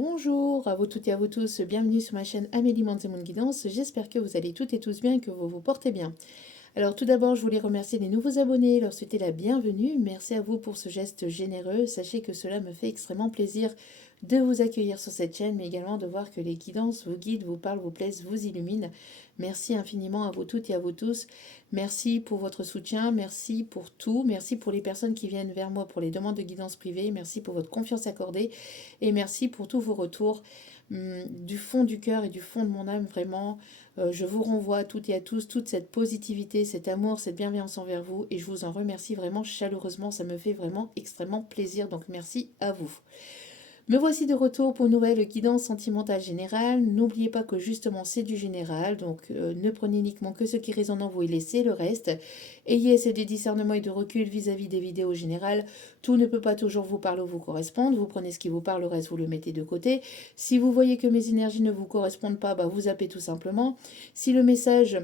Bonjour à vous toutes et à vous tous, bienvenue sur ma chaîne Amélie Manzemon Guidance. J'espère que vous allez toutes et tous bien et que vous vous portez bien. Alors tout d'abord, je voulais remercier les nouveaux abonnés, leur souhaiter la bienvenue. Merci à vous pour ce geste généreux. Sachez que cela me fait extrêmement plaisir de vous accueillir sur cette chaîne, mais également de voir que les guidances vous guident, vous parlent, vous plaisent, vous illuminent. Merci infiniment à vous toutes et à vous tous. Merci pour votre soutien, merci pour tout. Merci pour les personnes qui viennent vers moi pour les demandes de guidance privée. Merci pour votre confiance accordée et merci pour tous vos retours. Du fond du cœur et du fond de mon âme, vraiment, je vous renvoie à toutes et à tous toute cette positivité, cet amour, cette bienveillance envers vous et je vous en remercie vraiment chaleureusement, ça me fait vraiment extrêmement plaisir, donc merci à vous. Me voici de retour pour une nouvelle guidance sentimentale générale. N'oubliez pas que justement c'est du général, donc ne prenez uniquement que ce qui résonne en vous et laissez le reste. Ayez assez de discernement et de recul vis-à-vis des vidéos générales. Tout ne peut pas toujours vous parler ou vous correspondre. Vous prenez ce qui vous parle, le reste vous le mettez de côté. Si vous voyez que mes énergies ne vous correspondent pas, vous zappez tout simplement. Si le message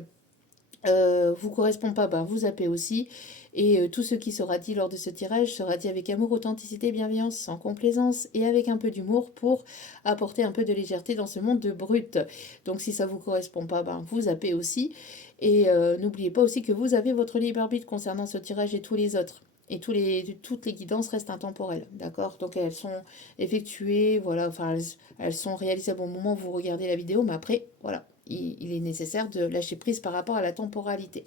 vous correspond pas, vous zappez aussi. Et tout ce qui sera dit lors de ce tirage sera dit avec amour, authenticité, bienveillance, sans complaisance et avec un peu d'humour pour apporter un peu de légèreté dans ce monde de brut. Donc si ça vous correspond pas, vous zappez aussi. Et n'oubliez pas aussi que vous avez votre libre arbitre concernant ce tirage et tous les autres. Et toutes les guidances restent intemporelles, d'accord? Donc elles sont effectuées, voilà, enfin elles sont réalisables au moment où vous regardez la vidéo, mais après, voilà, il est nécessaire de lâcher prise par rapport à la temporalité.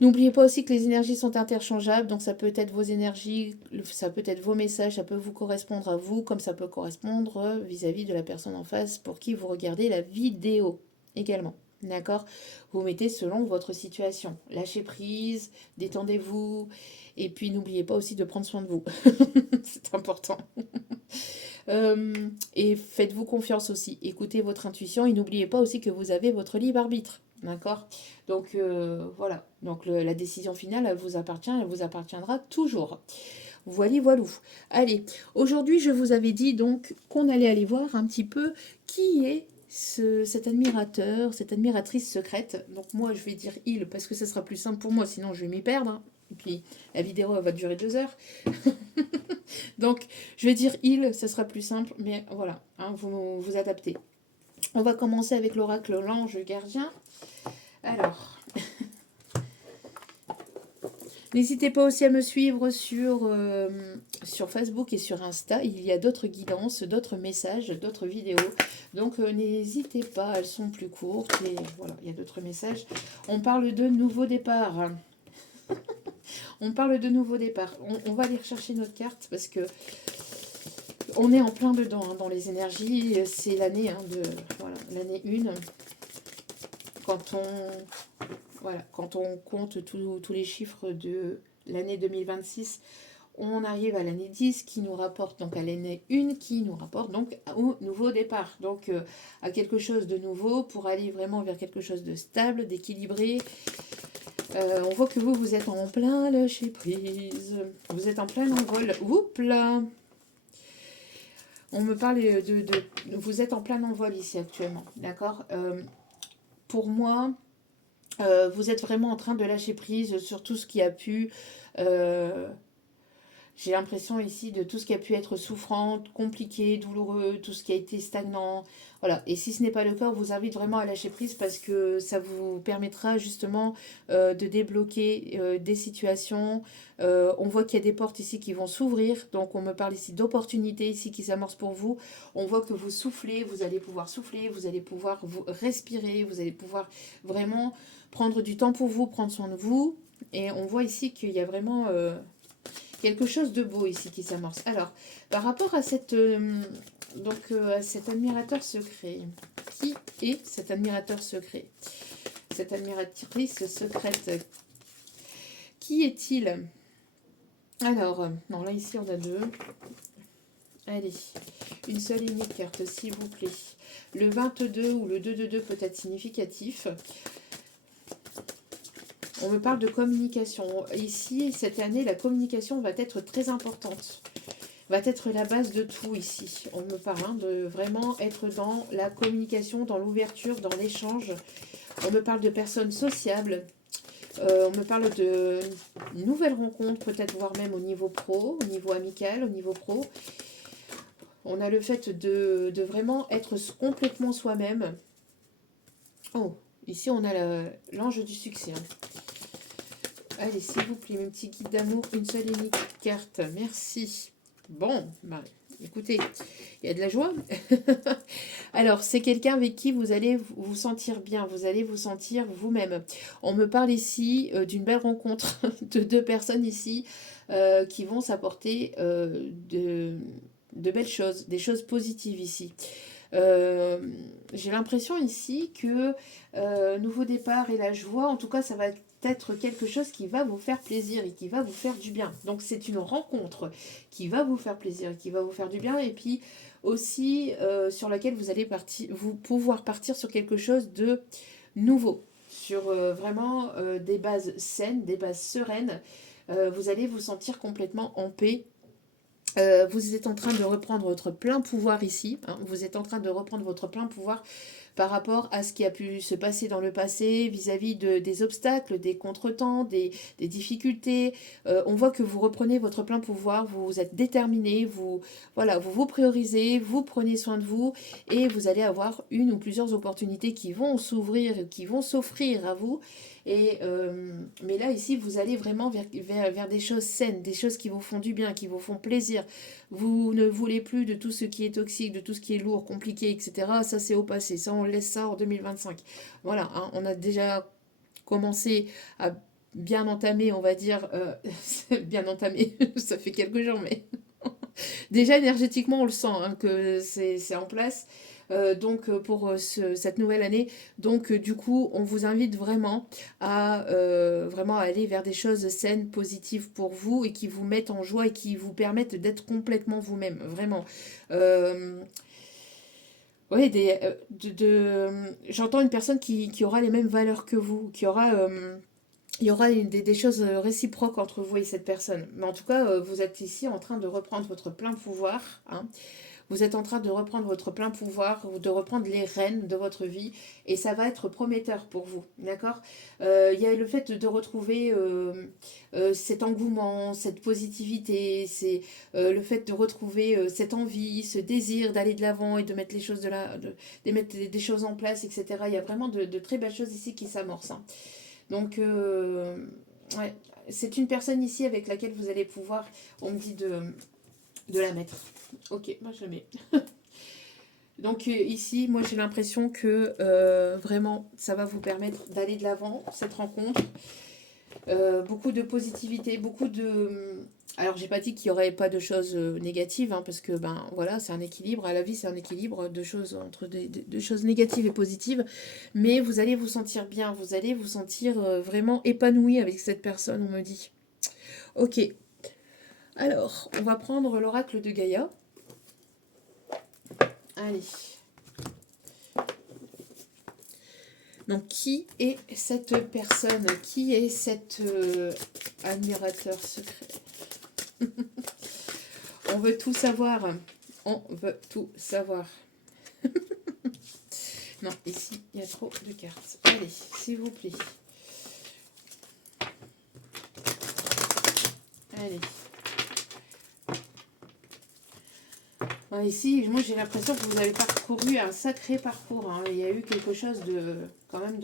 N'oubliez pas aussi que les énergies sont interchangeables, donc ça peut être vos énergies, ça peut être vos messages, ça peut vous correspondre à vous, comme ça peut correspondre vis-à-vis de la personne en face pour qui vous regardez la vidéo également. D'accord? Vous mettez selon votre situation. Lâchez prise, détendez-vous, et puis n'oubliez pas aussi de prendre soin de vous. C'est important. Et faites-vous confiance aussi. Écoutez votre intuition et n'oubliez pas aussi que vous avez votre libre arbitre. D'accord? Donc voilà. Donc la décision finale, elle vous appartient, elle vous appartiendra toujours. Voilà, voilou. Allez, aujourd'hui, je vous avais dit donc qu'on allait aller voir un petit peu qui est cet admirateur, cette admiratrice secrète. Donc moi, je vais dire il parce que ce sera plus simple pour moi, sinon je vais m'y perdre. Hein. Et puis la vidéo, elle va durer 2 heures. Donc, je vais dire il, ce sera plus simple, mais voilà, hein, vous vous adaptez. On va commencer avec l'oracle l'ange gardien. Alors, n'hésitez pas aussi à me suivre sur Facebook et sur Insta. Il y a d'autres guidances, d'autres messages, d'autres vidéos. Donc, n'hésitez pas, elles sont plus courtes. Et voilà, il y a d'autres messages. On parle de nouveau départ. On parle de nouveau départ. On va aller rechercher notre carte parce que on est en plein dedans hein, dans les énergies. C'est l'année l'année 1. Quand on compte tous les chiffres de l'année 2026, on arrive à l'année 10 qui nous rapporte donc à l'année 1 qui nous rapporte donc au nouveau départ. Donc à quelque chose de nouveau pour aller vraiment vers quelque chose de stable, d'équilibré. On voit que vous êtes en plein lâcher prise. Vous êtes en plein envol. Oups là. On me parle vous êtes en plein envol ici actuellement, d'accord? Pour moi, vous êtes vraiment en train de lâcher prise sur tout ce qui a pu... j'ai l'impression ici de tout ce qui a pu être souffrant, compliqué, douloureux, tout ce qui a été stagnant. Voilà. Et si ce n'est pas le cas, on vous invite vraiment à lâcher prise parce que ça vous permettra justement de débloquer des situations. On voit qu'il y a des portes ici qui vont s'ouvrir. Donc on me parle ici d'opportunités ici qui s'amorcent pour vous. On voit que vous soufflez, vous allez pouvoir souffler, vous allez pouvoir vous respirer, vous allez pouvoir vraiment prendre du temps pour vous, prendre soin de vous. Et on voit ici qu'il y a vraiment... quelque chose de beau ici qui s'amorce. Alors, par rapport à à cet admirateur secret, qui est cet admirateur secret? Cette admiratrice secrète, qui est-il? Alors, non, là ici on a 2. Allez, une seule et unique carte, s'il vous plaît. Le 22 ou le 2 peut être significatif. On me parle de communication. Ici, cette année, la communication va être très importante. Va être la base de tout ici. On me parle de vraiment être dans la communication, dans l'ouverture, dans l'échange. On me parle de personnes sociables. On me parle de nouvelles rencontres, peut-être voire même au niveau pro, au niveau amical, au niveau pro. On a le fait de vraiment être complètement soi-même. Oh, ici on a l'ange du succès. Allez, s'il vous plaît, mon petit guide d'amour, une seule et unique carte. Merci. Bon, bah, écoutez, il y a de la joie. Alors, c'est quelqu'un avec qui vous allez vous sentir bien, vous allez vous sentir vous-même. On me parle ici d'une belle rencontre de deux personnes ici qui vont s'apporter de belles choses, des choses positives ici. Euh, j'ai l'impression ici que nouveau départ et la joie, en tout cas, ça va être quelque chose qui va vous faire plaisir et qui va vous faire du bien. Donc c'est une rencontre qui va vous faire plaisir et qui va vous faire du bien et puis aussi sur laquelle vous allez vous pouvoir partir sur quelque chose de nouveau, sur vraiment des bases saines, des bases sereines. Vous allez vous sentir complètement en paix. Vous êtes en train de reprendre votre plein pouvoir ici. Hein, vous êtes en train de reprendre votre plein pouvoir par rapport à ce qui a pu se passer dans le passé vis-à-vis des obstacles, des contretemps, des difficultés. On voit que vous reprenez votre plein pouvoir, vous êtes déterminé, voilà, vous vous priorisez, vous prenez soin de vous et vous allez avoir une ou plusieurs opportunités qui vont s'ouvrir, qui vont s'offrir à vous. Mais là, ici, vous allez vraiment vers des choses saines, des choses qui vous font du bien, qui vous font plaisir. Vous ne voulez plus de tout ce qui est toxique, de tout ce qui est lourd, compliqué, etc. Ça, c'est au passé. Ça, on laisse ça en 2025. Voilà, hein, on a déjà commencé à bien entamer, on va dire, bien entamer, ça fait quelques jours, mais déjà énergétiquement, on le sent hein, que c'est en place. Donc pour cette nouvelle année. Donc du coup, on vous invite vraiment à aller vers des choses saines, positives pour vous et qui vous mettent en joie et qui vous permettent d'être complètement vous-même, vraiment. Euh, oui, j'entends une personne qui aura les mêmes valeurs que vous, il y aura des choses réciproques entre vous et cette personne. Mais en tout cas, vous êtes ici en train de reprendre votre plein pouvoir. Hein. Vous êtes en train de reprendre votre plein pouvoir, de reprendre les rênes de votre vie, et ça va être prometteur pour vous, d'accord. Il y a le fait de retrouver cet engouement, cette positivité, c'est le fait de retrouver cette envie, ce désir d'aller de l'avant et de mettre les choses de mettre des choses en place, etc. Il y a vraiment de très belles choses ici qui s'amorcent. Hein. Donc, ouais, c'est une personne ici avec laquelle vous allez pouvoir, on me dit de la mettre. Ok, moi je le mets. Donc ici, moi j'ai l'impression que vraiment ça va vous permettre d'aller de l'avant, cette rencontre. Beaucoup de positivité, beaucoup de... Alors j'ai pas dit qu'il n'y aurait pas de choses négatives, hein, parce que ben voilà, c'est un équilibre, à la vie c'est un équilibre de choses entre de choses négatives et positives, mais vous allez vous sentir bien, vous allez vous sentir vraiment épanoui avec cette personne, on me dit. Ok, alors on va prendre l'oracle de Gaïa. Allez. Donc, qui est cette personne? Qui est cet admirateur secret? On veut tout savoir. On veut tout savoir. Non, ici, il y a trop de cartes. Allez, s'il vous plaît. Allez. Bon, ici, moi, j'ai l'impression que vous avez parcouru un sacré parcours. Hein. Il y a eu quelque chose de, quand même,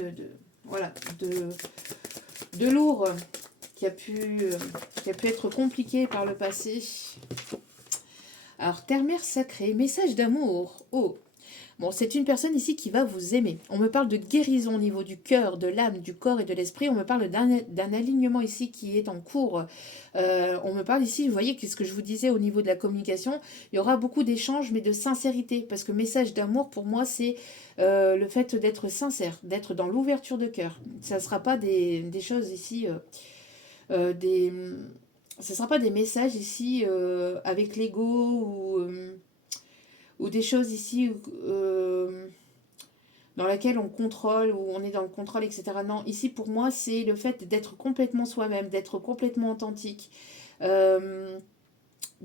voilà, de lourd qui a pu être compliqué par le passé. Alors, terre-mère sacrée, message d'amour. Oh, bon, c'est une personne ici qui va vous aimer. On me parle de guérison au niveau du cœur, de l'âme, du corps et de l'esprit. On me parle d'un alignement ici qui est en cours. On me parle ici, vous voyez, ce que je vous disais au niveau de la communication, il y aura beaucoup d'échanges, mais de sincérité. Parce que message d'amour, pour moi, c'est le fait d'être sincère, d'être dans l'ouverture de cœur. Ça ne sera pas des choses ici, ce ne sera pas des messages ici avec l'ego ou des choses ici dans laquelle on contrôle, où on est dans le contrôle, etc. Non, ici pour moi c'est le fait d'être complètement soi-même, d'être complètement authentique, de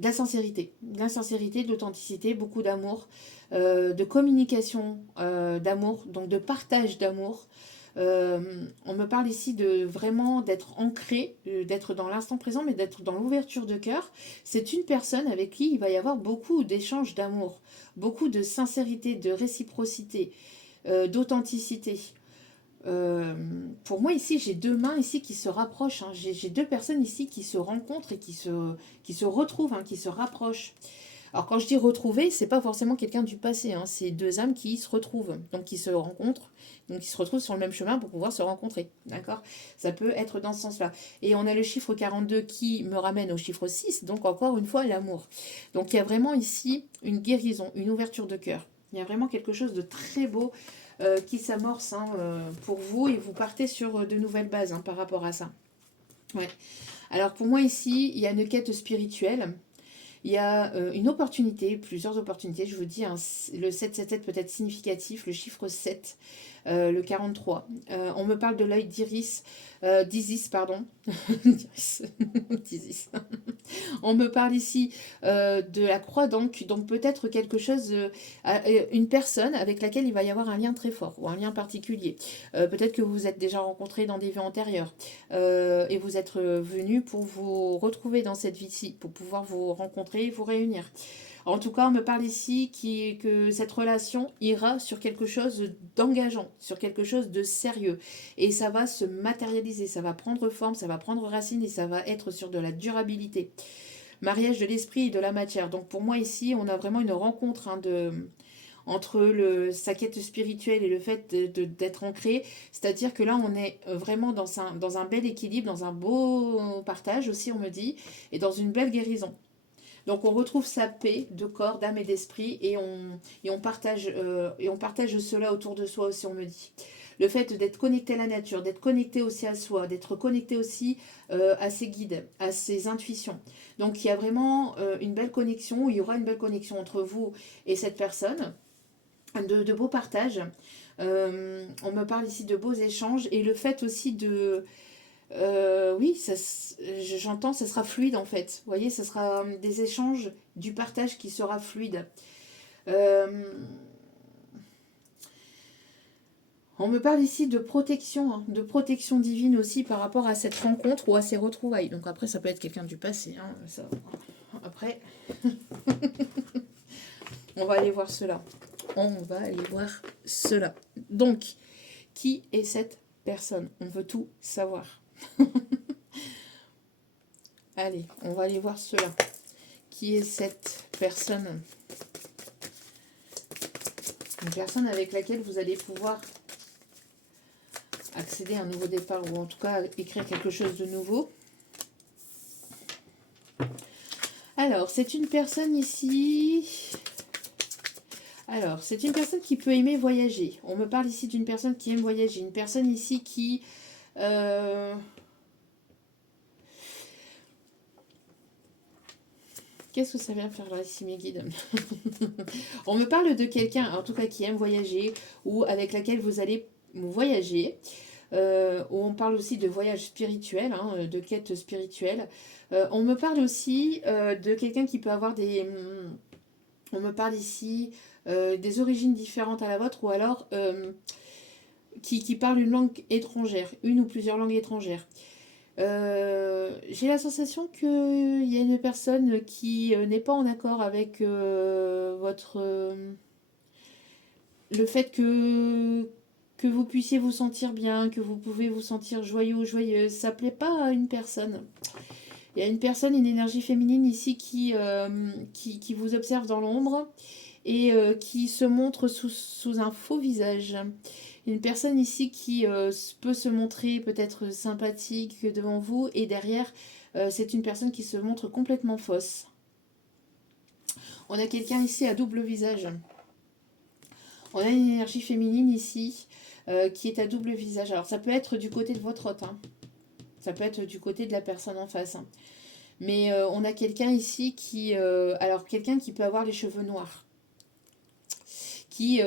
la sincérité, de l'authenticité, beaucoup d'amour, de communication d'amour, donc de partage d'amour. On me parle ici de vraiment d'être ancré, d'être dans l'instant présent, mais d'être dans l'ouverture de cœur. C'est une personne avec qui il va y avoir beaucoup d'échanges d'amour, beaucoup de sincérité, de réciprocité, d'authenticité. Pour moi ici, j'ai deux mains ici qui se rapprochent, hein. J'ai deux personnes ici qui se rencontrent et qui se retrouvent, hein, qui se rapprochent. Alors quand je dis retrouver, c'est pas forcément quelqu'un du passé, hein, c'est deux âmes qui se retrouvent, donc qui se rencontrent, donc qui se retrouvent sur le même chemin pour pouvoir se rencontrer, d'accord? Ça peut être dans ce sens-là. Et on a le chiffre 42 qui me ramène au chiffre 6, donc encore une fois l'amour. Donc il y a vraiment ici une guérison, une ouverture de cœur. Il y a vraiment quelque chose de très beau qui s'amorce, hein, pour vous, et vous partez sur de nouvelles bases, hein, par rapport à ça. Ouais. Alors pour moi ici, il y a une quête spirituelle. Il y a une opportunité, plusieurs opportunités, je vous dis, hein, le 777 peut être significatif, le chiffre 7, le 43. On me parle de l'œil d'Isis, pardon. d'Isis. On me parle ici de la croix, donc peut-être quelque chose, une personne avec laquelle il va y avoir un lien très fort, ou un lien particulier. Peut-être que vous vous êtes déjà rencontrés dans des vies antérieures, et vous êtes venus pour vous retrouver dans cette vie-ci, pour pouvoir vous rencontrer et vous réunir. En tout cas, on me parle ici que cette relation ira sur quelque chose d'engageant, sur quelque chose de sérieux. Et ça va se matérialiser, ça va prendre forme, ça va prendre racine et ça va être sur de la durabilité. Mariage de l'esprit et de la matière. Donc pour moi ici, on a vraiment une rencontre, hein, entre sa quête spirituelle et le fait d'être ancré. C'est-à-dire que là, on est vraiment dans un bel équilibre, dans un beau partage aussi, on me dit, et dans une belle guérison. Donc on retrouve sa paix de corps, d'âme et d'esprit, et on partage cela autour de soi aussi, on me dit. Le fait d'être connecté à la nature, d'être connecté aussi à soi, d'être connecté aussi à ses guides, à ses intuitions. Donc il y a vraiment une belle connexion, il y aura une belle connexion entre vous et cette personne, de beaux partages. On me parle ici de beaux échanges, et le fait aussi oui, j'entends, ça sera fluide en fait. Vous voyez, ça sera des échanges, du partage qui sera fluide. Euh, on me parle ici hein, de protection divine aussi par rapport à cette rencontre ou à ces retrouvailles. Donc après, ça peut être quelqu'un du passé, hein, ça. Après, on va aller voir cela. On va aller voir cela. Donc, qui est cette personne? On veut tout savoir. Allez, on va aller voir cela. Qui est cette personne? Une personne avec laquelle vous allez pouvoir accéder à un nouveau départ, ou en tout cas écrire quelque chose de nouveau. Alors, c'est une personne ici... Alors, c'est une personne qui peut aimer voyager. On me parle ici d'une personne qui aime voyager. Une personne ici qui... Qu'est-ce que ça vient faire là ici, mes guides? On me parle de quelqu'un, en tout cas, qui aime voyager, ou avec laquelle vous allez voyager. Où on parle aussi de voyage spirituel, hein, de quête spirituelle. On me parle aussi de quelqu'un qui peut avoir des... On me parle ici des origines différentes à la vôtre, ou alors qui parle une langue étrangère, une ou plusieurs langues étrangères. J'ai la sensation qu'il y a une personne qui n'est pas en accord avec le fait que vous puissiez vous sentir bien, que vous pouvez vous sentir joyeux ou joyeuse. Ça ne plaît pas à une personne. Il y a une personne, une énergie féminine ici qui vous observe dans l'ombre, et qui se montre sous un faux visage. Une personne ici qui peut se montrer peut-être sympathique devant vous, et derrière, c'est une personne qui se montre complètement fausse. On a quelqu'un ici à double visage. On a une énergie féminine ici qui est à double visage. Alors ça peut être du côté de votre hôte, hein. Ça peut être du côté de la personne en face, hein. Mais on a quelqu'un ici alors quelqu'un qui peut avoir les cheveux noirs. Qui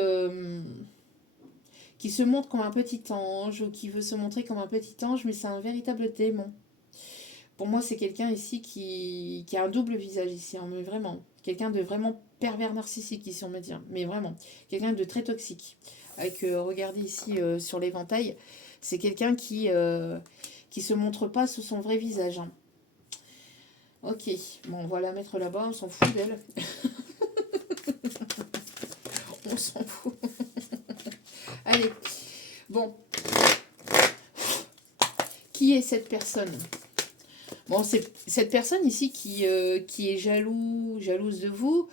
se montre comme un petit ange, ou qui veut se montrer comme un petit ange, mais c'est un véritable démon. Pour moi, c'est quelqu'un ici qui a un double visage ici, hein, mais vraiment. Quelqu'un de vraiment pervers narcissique ici, on me dit. Mais vraiment, quelqu'un de très toxique. Avec, regardez ici sur l'éventail, c'est quelqu'un qui se montre pas sous son vrai visage. Hein. Ok, bon, on va la mettre là-bas, on s'en fout d'elle. On s'en fout. Allez, bon. Qui est cette personne? Bon, c'est cette personne ici qui est jalouse de vous.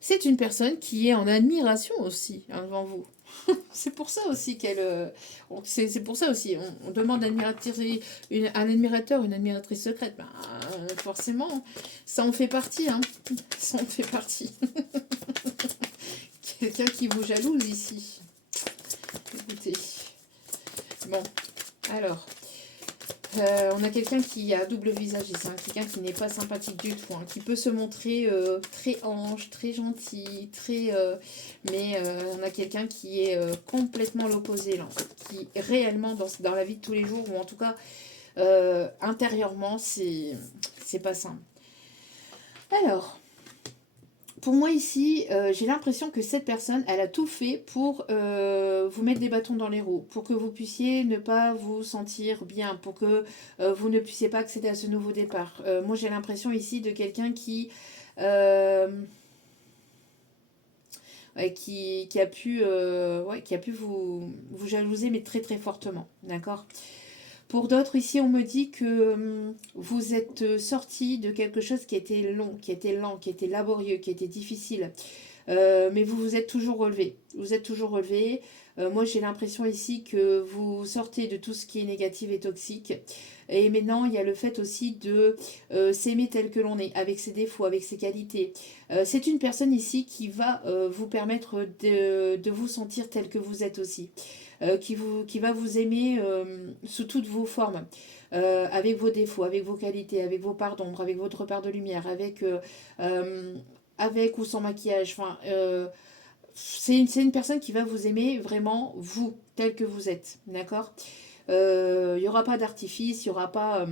C'est une personne qui est en admiration aussi hein, devant vous. C'est pour ça aussi c'est pour ça aussi, on demande un admirateur, une admiratrice secrète. Ben, forcément, ça en fait partie. Hein. Ça en fait partie. Quelqu'un qui vous jalouse ici. Écoutez. Bon, alors. On a quelqu'un qui a double visage ici, hein, quelqu'un qui n'est pas sympathique du tout, hein, qui peut se montrer très ange, très gentil, mais on a quelqu'un qui est complètement l'opposé, là, qui réellement dans la vie de tous les jours, ou en tout cas intérieurement, c'est pas simple. Alors, pour moi ici, j'ai l'impression que cette personne, elle a tout fait pour vous mettre des bâtons dans les roues, pour que vous puissiez ne pas vous sentir bien, pour que vous ne puissiez pas accéder à ce nouveau départ. Moi, j'ai l'impression ici de quelqu'un qui a pu, qui a pu vous jalouser, mais très très fortement, d'accord ? Pour d'autres, ici, on me dit que vous êtes sorti de quelque chose qui était long, qui était lent, qui était laborieux, qui était difficile. Mais vous vous êtes toujours relevé. Vous êtes toujours relevé. Moi, j'ai l'impression ici que vous sortez de tout ce qui est négatif et toxique. Et maintenant, il y a le fait aussi de s'aimer tel que l'on est, avec ses défauts, avec ses qualités. C'est une personne ici qui va vous permettre de vous sentir tel que vous êtes aussi. Qui va vous aimer sous toutes vos formes, avec vos défauts, avec vos qualités, avec vos parts d'ombre, avec votre part de lumière, avec ou sans maquillage. Enfin, c'est une personne qui va vous aimer vraiment, vous, tel que vous êtes. D'accord ? Il n'y aura pas d'artifice, il n'y aura pas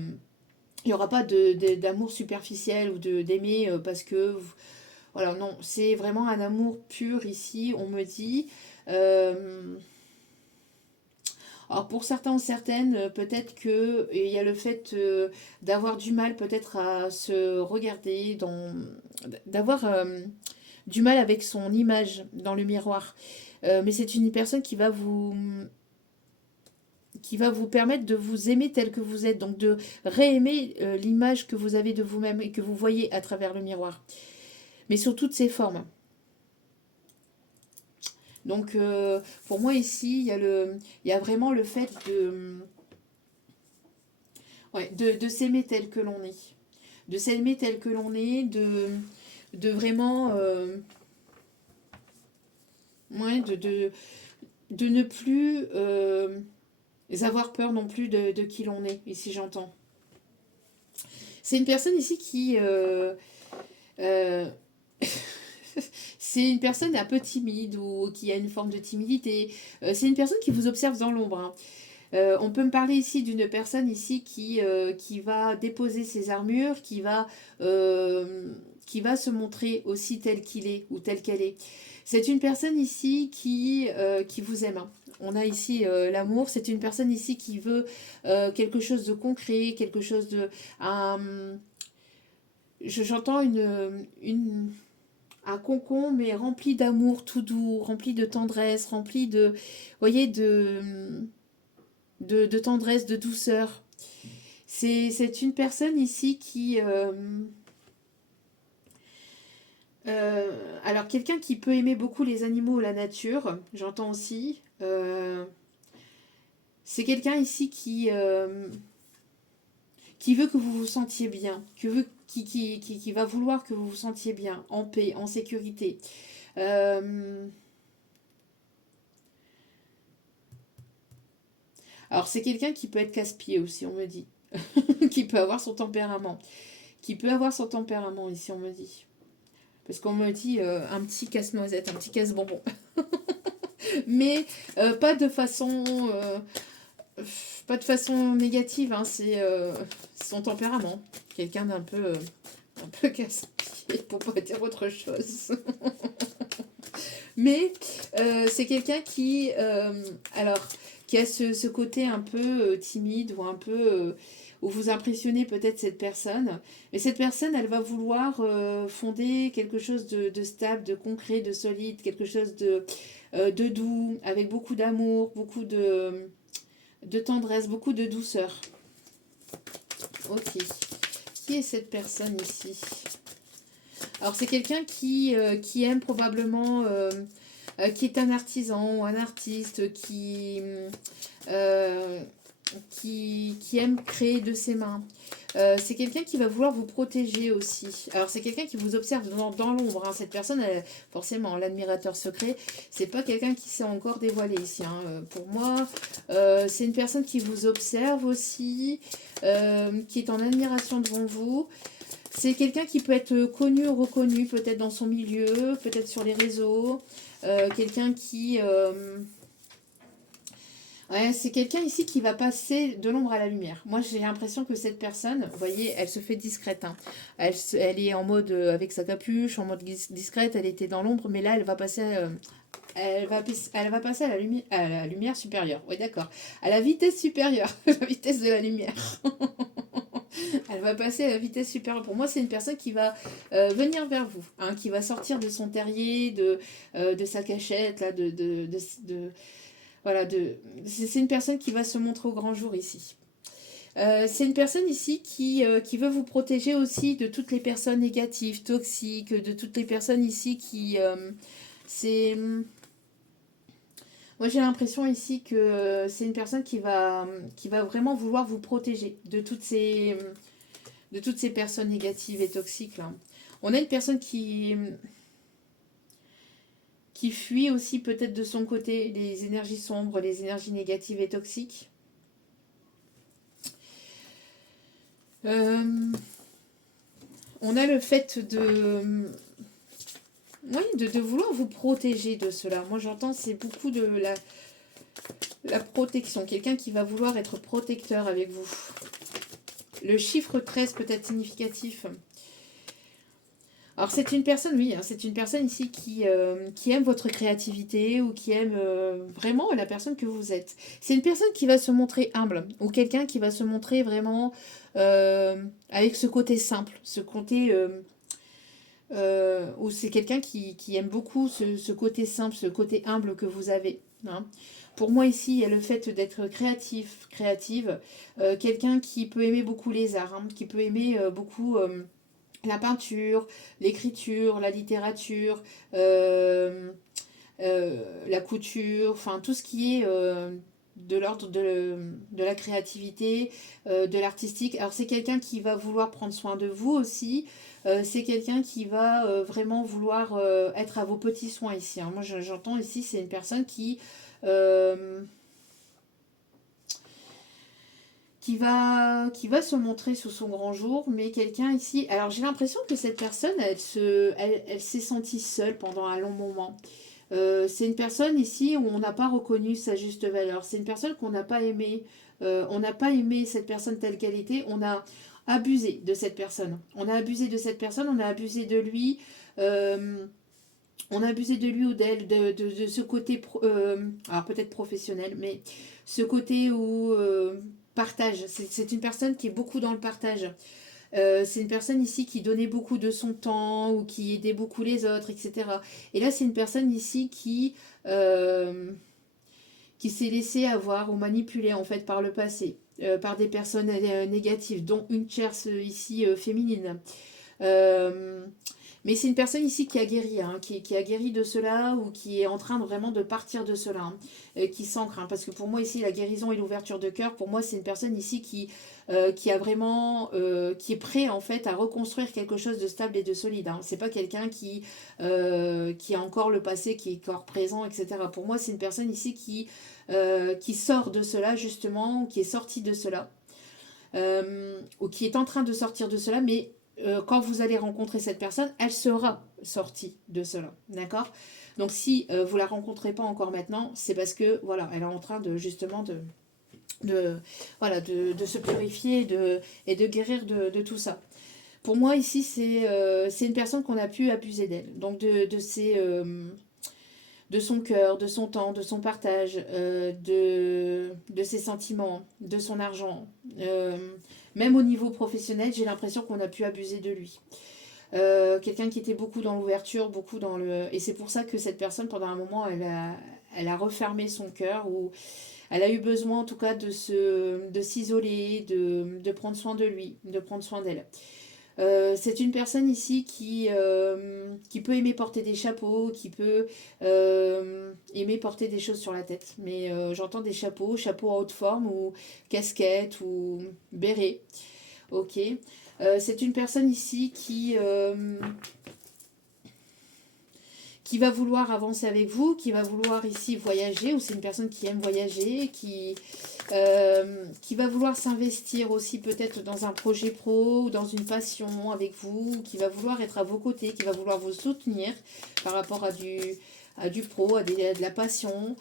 d'amour superficiel ou d'aimer parce que... Voilà, non, c'est vraiment un amour pur ici, on me dit... Alors pour certains ou certaines, peut-être qu'il y a le fait d'avoir du mal peut-être à se regarder, d'avoir du mal avec son image dans le miroir. Mais c'est une personne qui va vous permettre de vous aimer tel que vous êtes, donc de réaimer l'image que vous avez de vous-même et que vous voyez à travers le miroir. Mais sous toutes ses formes. Donc, pour moi, ici, il y a vraiment le fait de s'aimer tel que l'on est. De s'aimer tel que l'on est, de vraiment... de ne plus avoir peur non plus de qui l'on est, ici j'entends. C'est une personne ici qui... c'est une personne un peu timide ou qui a une forme de timidité. C'est une personne qui vous observe dans l'ombre. Hein. On peut me parler ici d'une personne ici qui va déposer ses armures, qui va se montrer aussi tel qu'il est ou telle qu'elle est. C'est une personne ici qui vous aime. Hein. On a ici l'amour. C'est une personne ici qui veut quelque chose de concret, quelque chose de... j'entends un cocon, mais rempli d'amour tout doux, rempli de tendresse, rempli de... Vous voyez, de tendresse, de douceur. C'est une personne ici qui... alors, quelqu'un qui peut aimer beaucoup les animaux ou la nature, j'entends aussi. C'est quelqu'un ici qui veut que vous vous sentiez bien, qui va vouloir que vous vous sentiez bien, en paix, en sécurité. Alors, c'est quelqu'un qui peut être casse-pied aussi, on me dit. Qui peut avoir son tempérament. Qui peut avoir son tempérament ici, on me dit. Parce qu'on me dit un petit casse-noisette, un petit casse-bonbon. Mais pas de façon négative, hein, c'est son tempérament. Quelqu'un d'un peu casse-pied. pour pas dire autre chose. Mais c'est quelqu'un qui, alors, qui a ce côté un peu timide ou un peu où vous impressionnez peut-être cette personne. Mais cette personne, elle va vouloir fonder quelque chose de stable, de concret, de solide, quelque chose de doux, avec beaucoup d'amour, beaucoup de tendresse, beaucoup de douceur. Ok. Qui est cette personne ici? Alors c'est quelqu'un qui aime probablement, qui est un artisan ou un artiste euh, qui aime créer de ses mains. C'est quelqu'un qui va vouloir vous protéger aussi. Alors c'est quelqu'un qui vous observe dans l'ombre. Hein. Cette personne, forcément, l'admirateur secret, c'est pas quelqu'un qui s'est encore dévoilé ici. Hein. Pour moi, c'est une personne qui vous observe aussi, qui est en admiration devant vous. C'est quelqu'un qui peut être connu ou reconnu, peut-être dans son milieu, peut-être sur les réseaux. Quelqu'un qui... ouais, c'est quelqu'un ici qui va passer de l'ombre à la lumière. Moi, j'ai l'impression que cette personne, vous voyez, elle se fait discrète. Hein. Elle est en mode avec sa capuche, en mode discrète, elle était dans l'ombre, mais là, elle va passer... elle va passer à la lumière supérieure. Oui, d'accord. À la vitesse supérieure, la vitesse de la lumière. Elle va passer à la vitesse supérieure. Pour moi, c'est une personne qui va venir vers vous, hein, qui va sortir de son terrier, de sa cachette, là, voilà, c'est une personne qui va se montrer au grand jour ici. C'est une personne ici qui veut vous protéger aussi de toutes les personnes négatives, toxiques, de toutes les personnes ici c'est... Moi, j'ai l'impression ici que c'est une personne qui va vraiment vouloir vous protéger de toutes ces personnes négatives et toxiques. Là. On a une personne qui fuit aussi peut-être de son côté les énergies sombres, les énergies négatives et toxiques. On a le fait oui, de vouloir vous protéger de cela. Moi, j'entends, c'est beaucoup de la protection. Quelqu'un qui va vouloir être protecteur avec vous. Le chiffre 13 peut être significatif. Alors c'est une personne, oui, hein, c'est une personne ici qui aime votre créativité ou qui aime vraiment la personne que vous êtes. C'est une personne qui va se montrer humble ou quelqu'un qui va se montrer vraiment avec ce côté simple, ce côté ou c'est quelqu'un qui aime beaucoup ce côté simple, ce côté humble que vous avez. Hein. Pour moi ici, il y a le fait d'être créative, quelqu'un qui peut aimer beaucoup les arts, hein, qui peut aimer beaucoup la peinture, l'écriture, la littérature, la couture, enfin tout ce qui est de l'ordre de la créativité, de l'artistique. Alors c'est quelqu'un qui va vouloir prendre soin de vous aussi. C'est quelqu'un qui va vraiment vouloir être à vos petits soins ici. Hein. Moi j'entends ici, c'est une personne euh, qui va se montrer sous son grand jour, mais quelqu'un ici... Alors j'ai l'impression que cette personne, elle s'est sentie seule pendant un long moment. C'est une personne ici où on n'a pas reconnu sa juste valeur. C'est une personne qu'on n'a pas aimée. On n'a pas aimé cette personne telle qu'elle était. On a abusé de cette personne. On a abusé de cette personne, on a abusé de lui. On a abusé de lui ou d'elle, de ce côté, alors peut-être professionnel, mais ce côté où partage. C'est une personne qui est beaucoup dans le partage. C'est une personne ici qui donnait beaucoup de son temps ou qui aidait beaucoup les autres, etc. Et là, c'est une personne ici qui s'est laissée avoir ou manipuler en fait par le passé, par des personnes négatives, dont une tierce ici féminine. Euh, mais c'est une personne ici qui a guéri, hein, qui a guéri de cela ou qui est en train vraiment de partir de cela, hein, qui s'ancre. Hein, parce que pour moi ici, la guérison et l'ouverture de cœur, pour moi c'est une personne ici qui a vraiment, qui est prêt en fait à reconstruire quelque chose de stable et de solide. Hein. C'est pas quelqu'un qui a encore le passé, qui est encore présent, etc. Pour moi c'est une personne ici qui sort de cela justement, ou qui est sortie de cela. Ou qui est en train de sortir de cela, mais quand vous allez rencontrer cette personne, elle sera sortie de cela. D'accord? Donc si vous ne la rencontrez pas encore maintenant, c'est parce que voilà, elle est en train de justement voilà, de se purifier et de guérir de tout ça. Pour moi, ici, c'est une personne qu'on a pu abuser d'elle. Donc, de son cœur, de son temps, de son partage, de ses sentiments, de son argent. Euh, Même au niveau professionnel, j'ai l'impression qu'on a pu abuser de lui. Quelqu'un qui était beaucoup dans l'ouverture, beaucoup dans le... Et c'est pour ça que cette personne, pendant un moment, elle a refermé son cœur, ou elle a eu besoin, en tout cas, de s'isoler, de prendre soin de lui, de prendre soin d'elle. C'est une personne ici qui peut aimer porter des chapeaux, qui peut aimer porter des choses sur la tête. Mais j'entends des chapeaux, chapeaux en haute forme, ou casquette, ou béret. Ok. C'est une personne ici qui va vouloir avancer avec vous, qui va vouloir ici voyager, ou c'est une personne qui aime voyager, qui va vouloir s'investir aussi peut-être dans un projet pro ou dans une passion avec vous, qui va vouloir être à vos côtés, qui va vouloir vous soutenir par rapport à du pro, à de la passion.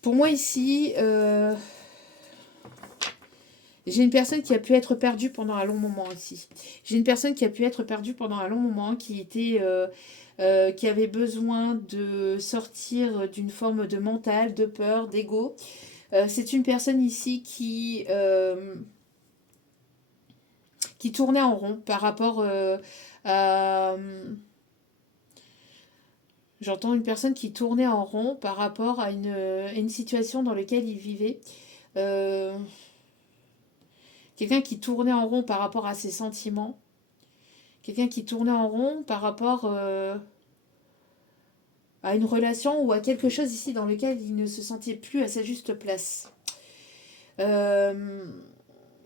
Pour moi ici, j'ai une personne qui a pu être perdue pendant un long moment ici. J'ai une personne qui a pu être perdue pendant un long moment, qui avait besoin de sortir d'une forme de mental, de peur, d'ego. C'est une personne ici qui tournait en rond par rapport à... J'entends une personne qui tournait en rond par rapport à une situation dans laquelle il vivait. Euh, Quelqu'un qui tournait en rond par rapport à ses sentiments. Quelqu'un qui tournait en rond par rapport à une relation ou à quelque chose ici dans lequel il ne se sentait plus à sa juste place. Euh,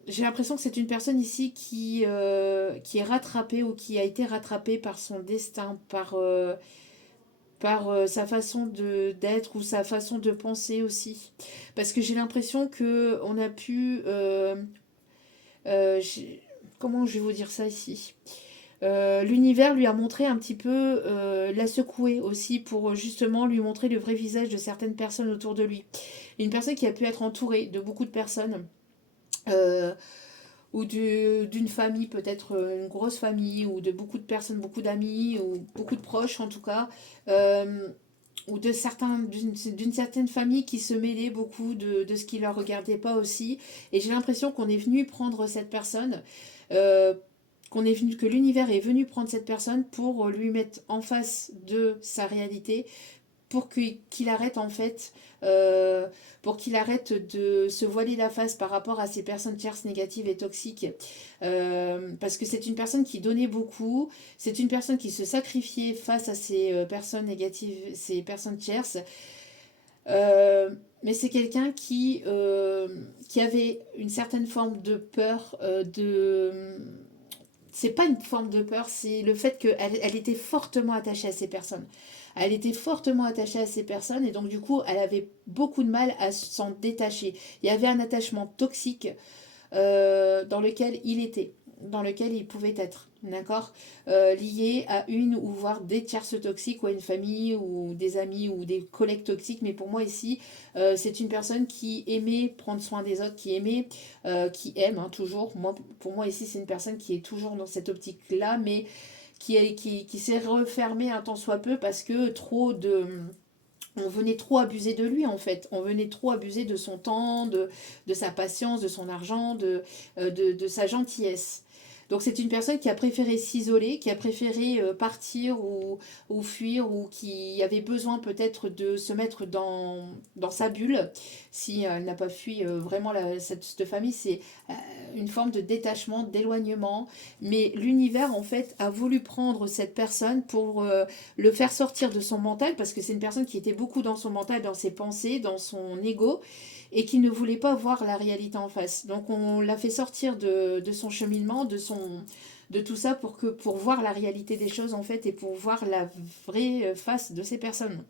j'ai l'impression que c'est une personne ici qui est rattrapée ou qui a été rattrapée par son destin, par sa façon d'être ou sa façon de penser aussi. Parce que j'ai l'impression que on a pu... comment je vais vous dire ça ici? L'univers lui a montré un petit peu, l'a secoué aussi pour justement lui montrer le vrai visage de certaines personnes autour de lui. Une personne qui a pu être entourée de beaucoup de personnes, euh, ou d'une famille, peut-être une grosse famille, ou de beaucoup de personnes, beaucoup d'amis, ou beaucoup de proches en tout cas, euh, ou d'une certaine famille qui se mêlait beaucoup de ce qui ne leur regardait pas aussi. Et j'ai l'impression qu'on est venu prendre cette personne, euh, que l'univers est venu prendre cette personne pour lui mettre en face de sa réalité, pour qu'il arrête en fait, pour qu'il arrête de se voiler la face par rapport à ces personnes tierces négatives et toxiques. Parce que c'est une personne qui donnait beaucoup, c'est une personne qui se sacrifiait face à ces personnes négatives, ces personnes tierces. Mais c'est quelqu'un qui avait une certaine forme de peur, c'est pas une forme de peur, c'est le fait qu'elle était fortement attachée à ces personnes. Elle était fortement attachée à ces personnes, et donc du coup, elle avait beaucoup de mal à s'en détacher. Il y avait un attachement toxique dans lequel il était, dans lequel il pouvait être, d'accord, lié à une ou voire des tierces toxiques, ou à une famille, ou des amis, ou des collègues toxiques. Mais pour moi ici, c'est une personne qui aimait prendre soin des autres, qui aime hein, toujours. Pour moi ici, c'est une personne qui est toujours dans cette optique-là, mais qui s'est refermée un tant soit peu parce que on venait trop abuser de lui en fait. On venait trop abuser de son temps, de sa patience, de son argent, de sa gentillesse. Donc c'est une personne qui a préféré s'isoler, qui a préféré partir ou fuir, ou qui avait besoin peut-être de se mettre dans sa bulle. Si elle n'a pas fui vraiment cette famille, c'est une forme de détachement, d'éloignement. Mais l'univers en fait a voulu prendre cette personne pour le faire sortir de son mental, parce que c'est une personne qui était beaucoup dans son mental, dans ses pensées, dans son ego, et qui ne voulait pas voir la réalité en face. Donc on l'a fait sortir de son cheminement, de tout ça pour voir la réalité des choses en fait, et pour voir la vraie face de ces personnes.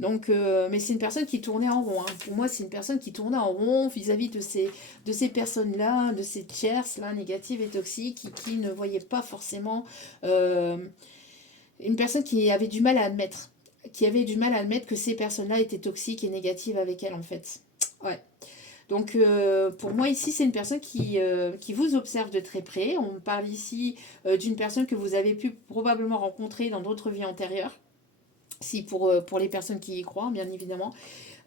Donc, mais c'est une personne qui tournait en rond. Hein. Pour moi, c'est une personne qui tournait en rond vis-à-vis de ces personnes-là, de ces tierces-là, négatives et toxiques, qui ne voyaient pas forcément... une personne qui avait du mal à admettre que ces personnes-là étaient toxiques et négatives avec elle, en fait. Ouais. Donc, pour moi, ici, c'est une personne qui vous observe de très près. On parle ici d'une personne que vous avez pu probablement rencontrer dans d'autres vies antérieures. Si pour les personnes qui y croient, bien évidemment.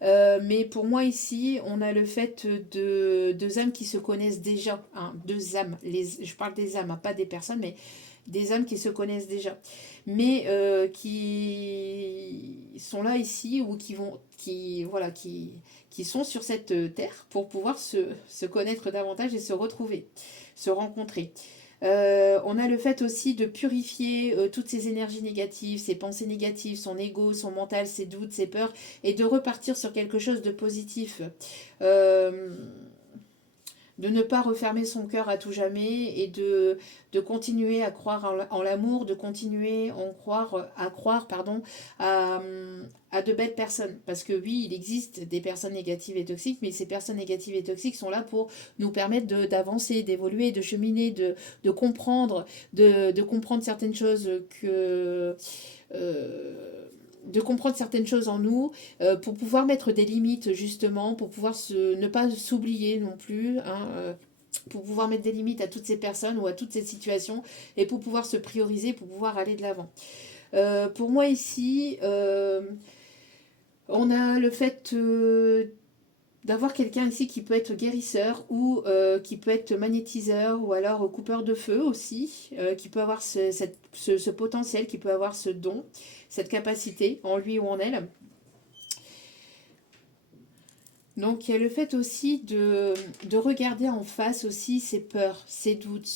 Mais pour moi ici, on a le fait de deux âmes qui se connaissent déjà. Hein, deux âmes. Je parle des âmes, hein, pas des personnes, mais des âmes qui se connaissent déjà. Mais qui sont là ici ou voilà, qui sont sur cette terre pour pouvoir se connaître davantage et se retrouver, se rencontrer. On a le fait aussi de purifier toutes ces énergies négatives, ces pensées négatives, son ego, son mental, ses doutes, ses peurs, et de repartir sur quelque chose de positif. Euh, de ne pas refermer son cœur à tout jamais et de continuer à croire en l'amour, de continuer à croire à, à de belles personnes. Parce que oui, il existe des personnes négatives et toxiques, mais ces personnes négatives et toxiques sont là pour nous permettre d'avancer, d'évoluer, de cheminer, de comprendre, de comprendre certaines choses que... de comprendre certaines choses en nous pour pouvoir mettre des limites justement, pour pouvoir ne pas s'oublier non plus, hein, pour pouvoir mettre des limites à toutes ces personnes ou à toutes ces situations et pour pouvoir se prioriser, pour pouvoir aller de l'avant. Pour moi ici, on a le fait d'avoir quelqu'un ici qui peut être guérisseur ou qui peut être magnétiseur ou alors coupeur de feu aussi, qui peut avoir ce potentiel, qui peut avoir ce don, cette capacité en lui ou en elle. Donc il y a le fait aussi de regarder en face aussi ses peurs, ses doutes,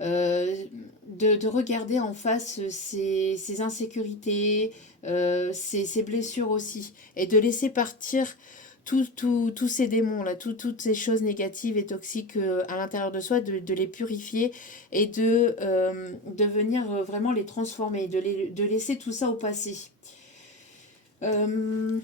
de regarder en face ses insécurités, ses blessures aussi, et de laisser partir tous ces démons-là, toutes ces choses négatives et toxiques à l'intérieur de soi, de les purifier et de venir vraiment les transformer, de laisser tout ça au passé. Euh,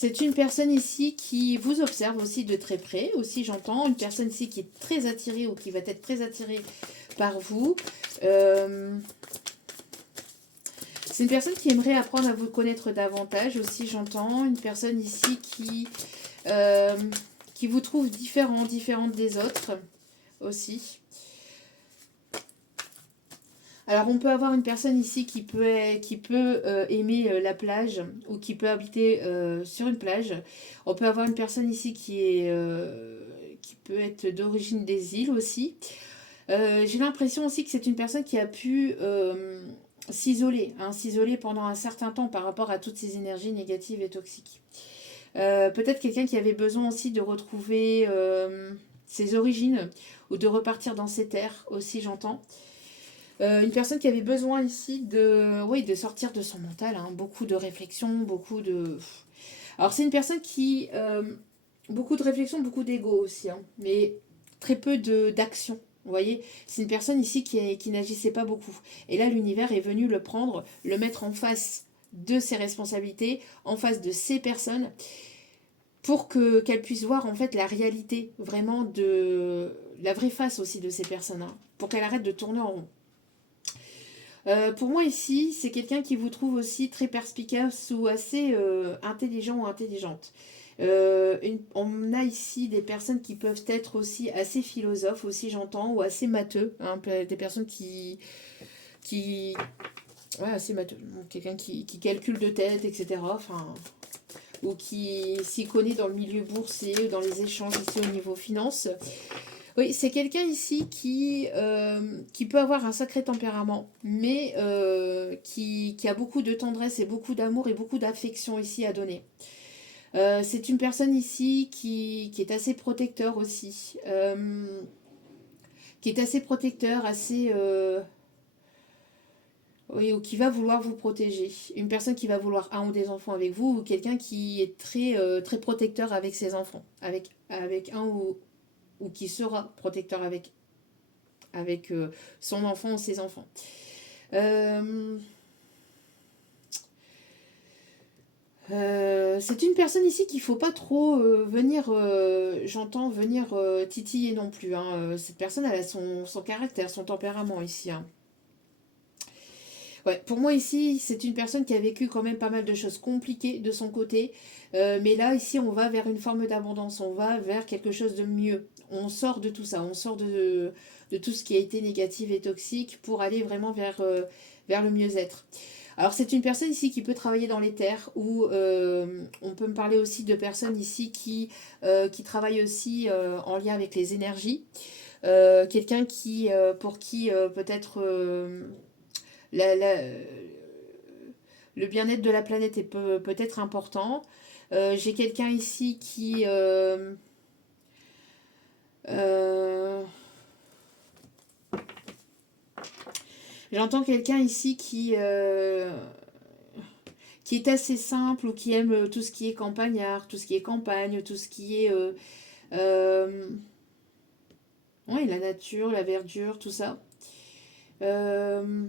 C'est une personne ici qui vous observe aussi de très près, aussi j'entends, une personne ici qui est très attirée ou qui va être très attirée par vous. C'est une personne qui aimerait apprendre à vous connaître davantage aussi j'entends, une personne ici qui vous trouve différente des autres aussi. Alors on peut avoir une personne ici qui peut aimer la plage ou qui peut habiter sur une plage. On peut avoir une personne ici qui peut être d'origine des îles aussi. J'ai l'impression aussi que c'est une personne qui a pu s'isoler pendant un certain temps par rapport à toutes ces énergies négatives et toxiques. Peut-être quelqu'un qui avait besoin aussi de retrouver ses origines ou de repartir dans ses terres aussi j'entends. Une personne qui avait besoin ici de sortir de son mental, hein, beaucoup de réflexion, beaucoup de... Alors c'est une personne qui... beaucoup de réflexion, beaucoup d'ego aussi, hein, mais très peu d'action. Vous voyez, c'est une personne ici qui n'agissait pas beaucoup. Et là, l'univers est venu le prendre, le mettre en face de ses responsabilités, en face de ces personnes, pour qu'elle puisse voir en fait la réalité, vraiment de la vraie face aussi de ces personnes, hein, pour qu'elle arrête de tourner en rond. Pour moi ici, c'est quelqu'un qui vous trouve aussi très perspicace ou assez intelligent ou intelligente. On a ici des personnes qui peuvent être aussi assez philosophes, aussi j'entends, ou assez matheux, hein, des personnes qui ouais, assez matheux, quelqu'un qui calcule de tête, etc. Enfin, ou qui s'y connaît dans le milieu boursier ou dans les échanges ici au niveau finance. Oui, c'est quelqu'un ici qui peut avoir un sacré tempérament, mais qui a beaucoup de tendresse et beaucoup d'amour et beaucoup d'affection ici à donner. C'est une personne ici qui est assez protecteur aussi, qui est assez protecteur, assez... oui, ou qui va vouloir vous protéger. Une personne qui va vouloir un ou des enfants avec vous, ou quelqu'un qui est très protecteur avec ses enfants, avec un ou qui sera protecteur avec son enfant ou ses enfants. C'est une personne ici qu'il ne faut pas trop j'entends venir titiller non plus. Hein. Cette personne, elle a son caractère, son tempérament ici. Hein. Ouais, pour moi ici, c'est une personne qui a vécu quand même pas mal de choses compliquées de son côté. Mais là, ici, on va vers une forme d'abondance, on va vers quelque chose de mieux. On sort de tout ça, on sort de tout ce qui a été négatif et toxique pour aller vraiment vers le mieux-être. Alors c'est une personne ici qui peut travailler dans les terres ou on peut me parler aussi de personnes ici qui travaillent aussi en lien avec les énergies. Quelqu'un pour qui peut-être la- la- le bien-être de la planète est peut-être important. J'ai quelqu'un ici euh, j'entends quelqu'un ici qui est assez simple ou qui aime tout ce qui est campagnard, tout ce qui est campagne, tout ce qui est euh, ouais, la nature, la verdure, tout ça. Euh,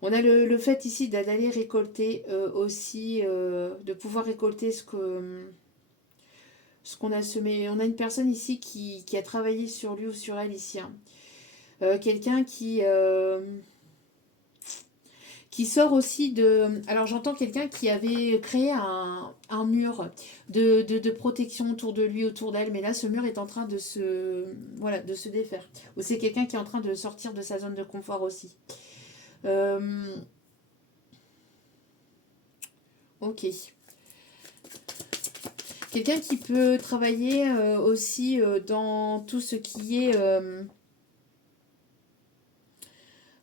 on a le fait ici d'aller récolter aussi, de pouvoir récolter ce qu'on a semé. On a une personne ici qui a travaillé sur lui ou sur elle ici, hein. Quelqu'un qui sort aussi de... Alors j'entends quelqu'un qui avait créé un mur de protection autour de lui, autour d'elle, mais là ce mur est en train voilà, de se défaire. Ou c'est quelqu'un qui est en train de sortir de sa zone de confort aussi. Euh, ok. Quelqu'un qui peut travailler aussi dans tout ce qui est...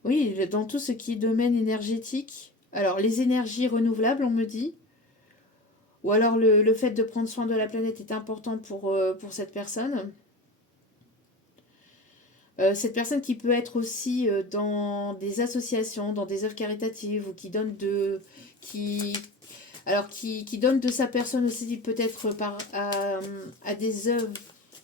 oui, dans tout ce qui est domaine énergétique. Alors les énergies renouvelables, on me dit. Ou alors le fait de prendre soin de la planète est important pour cette personne. Cette personne qui peut être aussi dans des associations, dans des œuvres caritatives ou qui donne qui, qui donne de sa personne aussi peut-être à des œuvres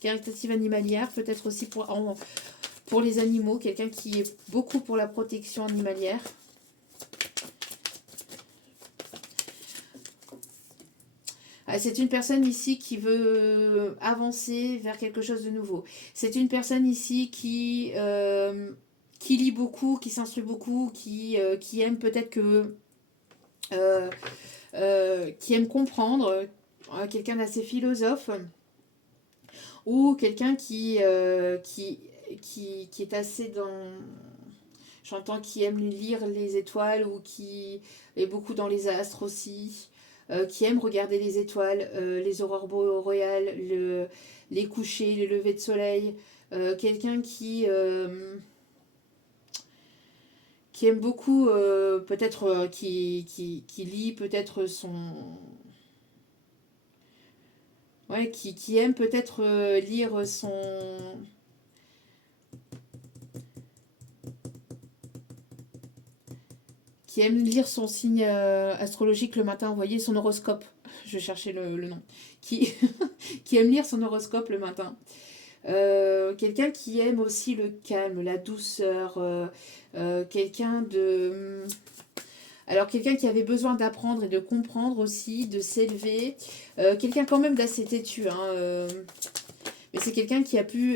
caritatives animalières, peut-être aussi pour les animaux, quelqu'un qui est beaucoup pour la protection animalière. C'est une personne ici qui veut avancer vers quelque chose de nouveau. C'est une personne ici qui lit beaucoup, qui s'instruit beaucoup, qui aime peut-être euh, qui aime comprendre, quelqu'un d'assez philosophe, ou quelqu'un qui est assez dans... J'entends qui aime lire les étoiles ou qui est beaucoup dans les astres aussi, qui aime regarder les étoiles, les aurores boréales, les couchers, les levées de soleil. Quelqu'un qui aime beaucoup, peut-être qui lit peut-être Ouais, qui aime peut-être lire qui aime lire son signe astrologique le matin, vous voyez, son horoscope. Je cherchais le nom. Qui, qui aime lire son horoscope le matin. Quelqu'un qui aime aussi le calme, la douceur. Quelqu'un de... Alors, quelqu'un qui avait besoin d'apprendre et de comprendre aussi, de s'élever. Quelqu'un quand même d'assez têtu, hein, mais c'est quelqu'un qui a pu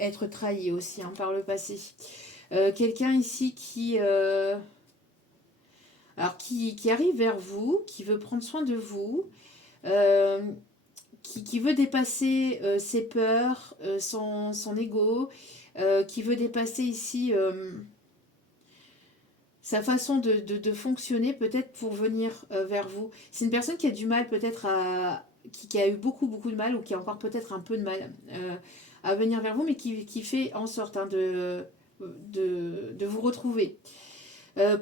être trahi aussi, hein, par le passé. Quelqu'un ici qui arrive vers vous, qui veut prendre soin de vous, euh, qui veut dépasser ses peurs, son ego, qui veut dépasser ici sa façon de fonctionner peut-être pour venir vers vous. C'est une personne qui a du mal peut-être qui a eu beaucoup de mal ou qui a encore peut-être un peu de mal à venir vers vous, mais qui fait en sorte, hein, de vous retrouver.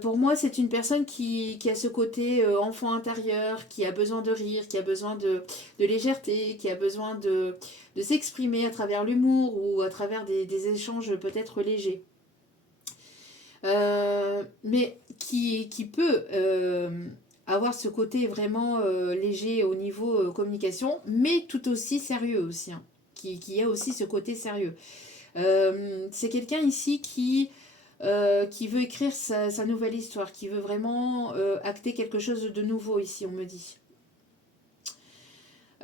Pour moi, c'est une personne qui a ce côté enfant intérieur, qui a besoin de rire, qui a besoin de légèreté, qui a besoin de s'exprimer à travers l'humour ou à travers des échanges peut-être légers. Mais qui peut avoir ce côté vraiment léger au niveau communication, mais tout aussi sérieux aussi, hein, qui a aussi ce côté sérieux. C'est quelqu'un ici qui veut écrire sa nouvelle histoire, qui veut vraiment acter quelque chose de nouveau ici, on me dit.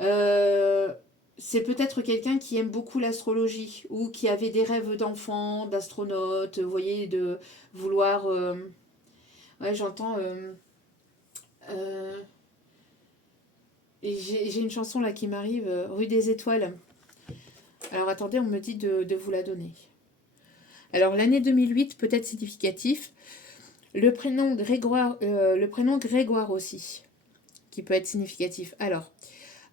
Euh, c'est peut-être quelqu'un qui aime beaucoup l'astrologie ou qui avait des rêves d'enfant, d'astronaute, vous voyez, de vouloir... ouais, j'entends... euh, et j'ai une chanson là qui m'arrive, Rue des Étoiles. Alors attendez, on me dit de vous la donner. Alors l'année 2008 peut être significatif. Le prénom Grégoire aussi, qui peut être significatif. Alors,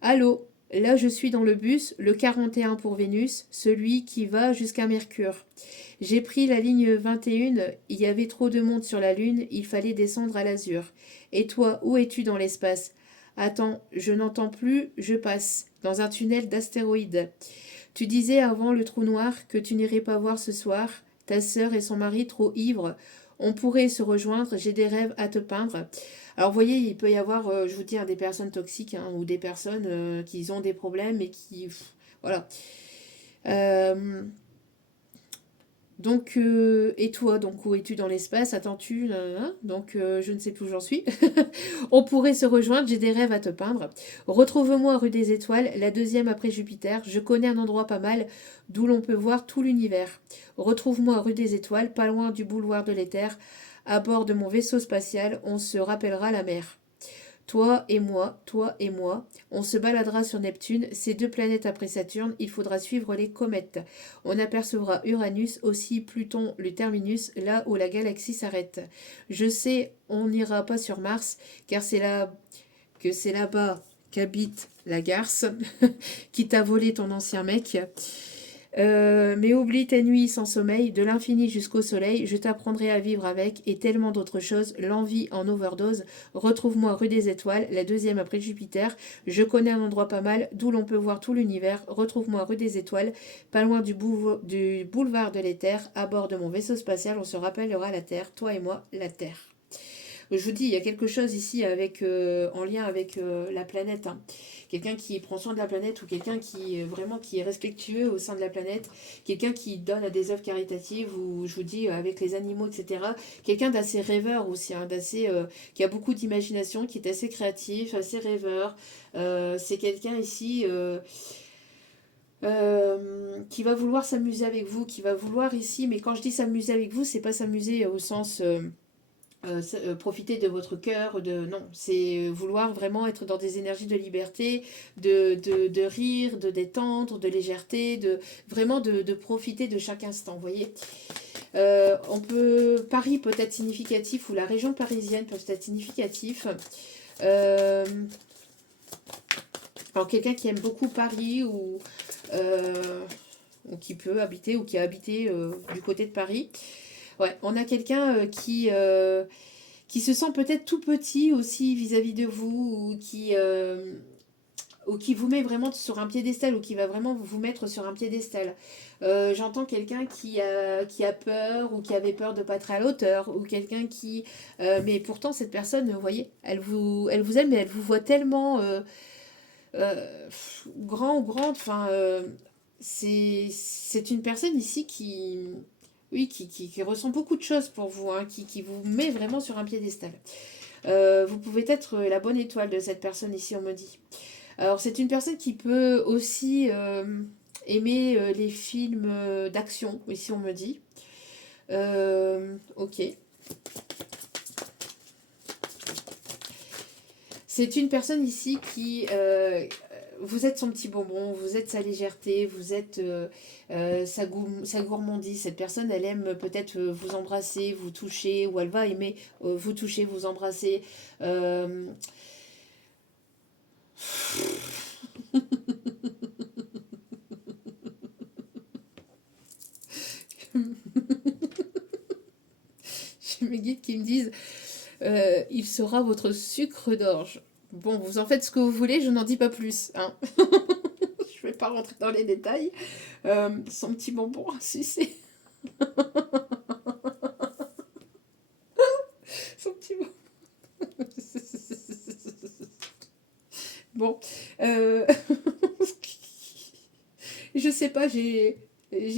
allô, là je suis dans le bus, le 41 pour Vénus, celui qui va jusqu'à Mercure. J'ai pris la ligne 21, il y avait trop de monde sur la Lune, il fallait descendre à l'azur. Et toi, où es-tu dans l'espace? Attends, je n'entends plus, je passe, dans un tunnel d'astéroïdes. Tu disais avant le trou noir que tu n'irais pas voir ce soir, ta sœur et son mari trop ivres. On pourrait se rejoindre, j'ai des rêves à te peindre. Alors vous voyez, il peut y avoir, je vous dis, hein, des personnes toxiques hein, ou des personnes qui ont des problèmes et qui... voilà. Euh, donc, et toi, donc où es-tu dans l'espace? Attends-tu? Donc, je ne sais plus où j'en suis. On pourrait se rejoindre, j'ai des rêves à te peindre. Retrouve-moi rue des Étoiles, la deuxième après Jupiter. Je connais un endroit pas mal d'où l'on peut voir tout l'univers. Retrouve-moi rue des Étoiles, pas loin du boulevard de l'Éther. À bord de mon vaisseau spatial, on se rappellera la mer. Toi et moi, on se baladera sur Neptune, ces deux planètes après Saturne, il faudra suivre les comètes. On apercevra Uranus, aussi Pluton, le terminus, là où la galaxie s'arrête. Je sais, on n'ira pas sur Mars, car c'est là-bas qu'habite la garce, qui t'a volé ton ancien mec. Mais oublie tes nuits sans sommeil, de l'infini jusqu'au soleil, je t'apprendrai à vivre avec et tellement d'autres choses, l'envie en overdose. Retrouve-moi rue des Étoiles, la deuxième après Jupiter. Je connais un endroit pas mal d'où l'on peut voir tout l'univers. Retrouve-moi rue des Étoiles, pas loin du boulevard de l'Éther. À bord de mon vaisseau spatial, on se rappellera la Terre, toi et moi, la Terre. Je vous dis, il y a quelque chose ici avec, en lien avec la planète. Hein. Quelqu'un qui prend soin de la planète ou quelqu'un qui vraiment qui est respectueux au sein de la planète, quelqu'un qui donne à des œuvres caritatives ou je vous dis avec les animaux, etc. Quelqu'un d'assez rêveur aussi, hein, d'assez qui a beaucoup d'imagination, qui est assez créatif, assez rêveur. C'est quelqu'un ici qui va vouloir s'amuser avec vous, qui va vouloir ici, mais quand je dis s'amuser avec vous, c'est pas s'amuser au sens profiter de votre cœur, non, c'est vouloir vraiment être dans des énergies de liberté, de rire, de détendre, de légèreté, vraiment de profiter de chaque instant, vous voyez. Paris peut être significatif ou la région parisienne peut être significatif. Euh, alors quelqu'un qui aime beaucoup Paris ou qui peut habiter ou qui a habité du côté de Paris. Ouais, on a quelqu'un qui se sent peut-être tout petit aussi vis-à-vis de vous ou qui vous met vraiment sur un piédestal ou qui va vraiment vous mettre sur un piédestal. J'entends quelqu'un qui a peur ou qui avait peur de pas être à la hauteur ou quelqu'un qui... mais pourtant cette personne, vous voyez, elle vous aime mais elle vous voit tellement grand ou grande. Enfin, c'est une personne ici qui... Oui, qui ressent beaucoup de choses pour vous, hein, qui vous met vraiment sur un piédestal. Vous pouvez être la bonne étoile de cette personne ici, on me dit. Alors, c'est une personne qui peut aussi aimer les films d'action, ici, on me dit. Ok. C'est une personne ici qui... vous êtes son petit bonbon, vous êtes sa légèreté, vous êtes sa gourmandise. Cette personne, elle aime peut-être vous embrasser, vous toucher, ou elle va aimer vous toucher, vous embrasser. Euh... J'ai mes guides qui me disent il sera votre sucre d'orge. Bon, vous en faites ce que vous voulez, je n'en dis pas plus. Hein. Je ne vais pas rentrer dans les détails. Son petit bonbon à sucer. Son petit bonbon. Bon. Je sais pas, j'ai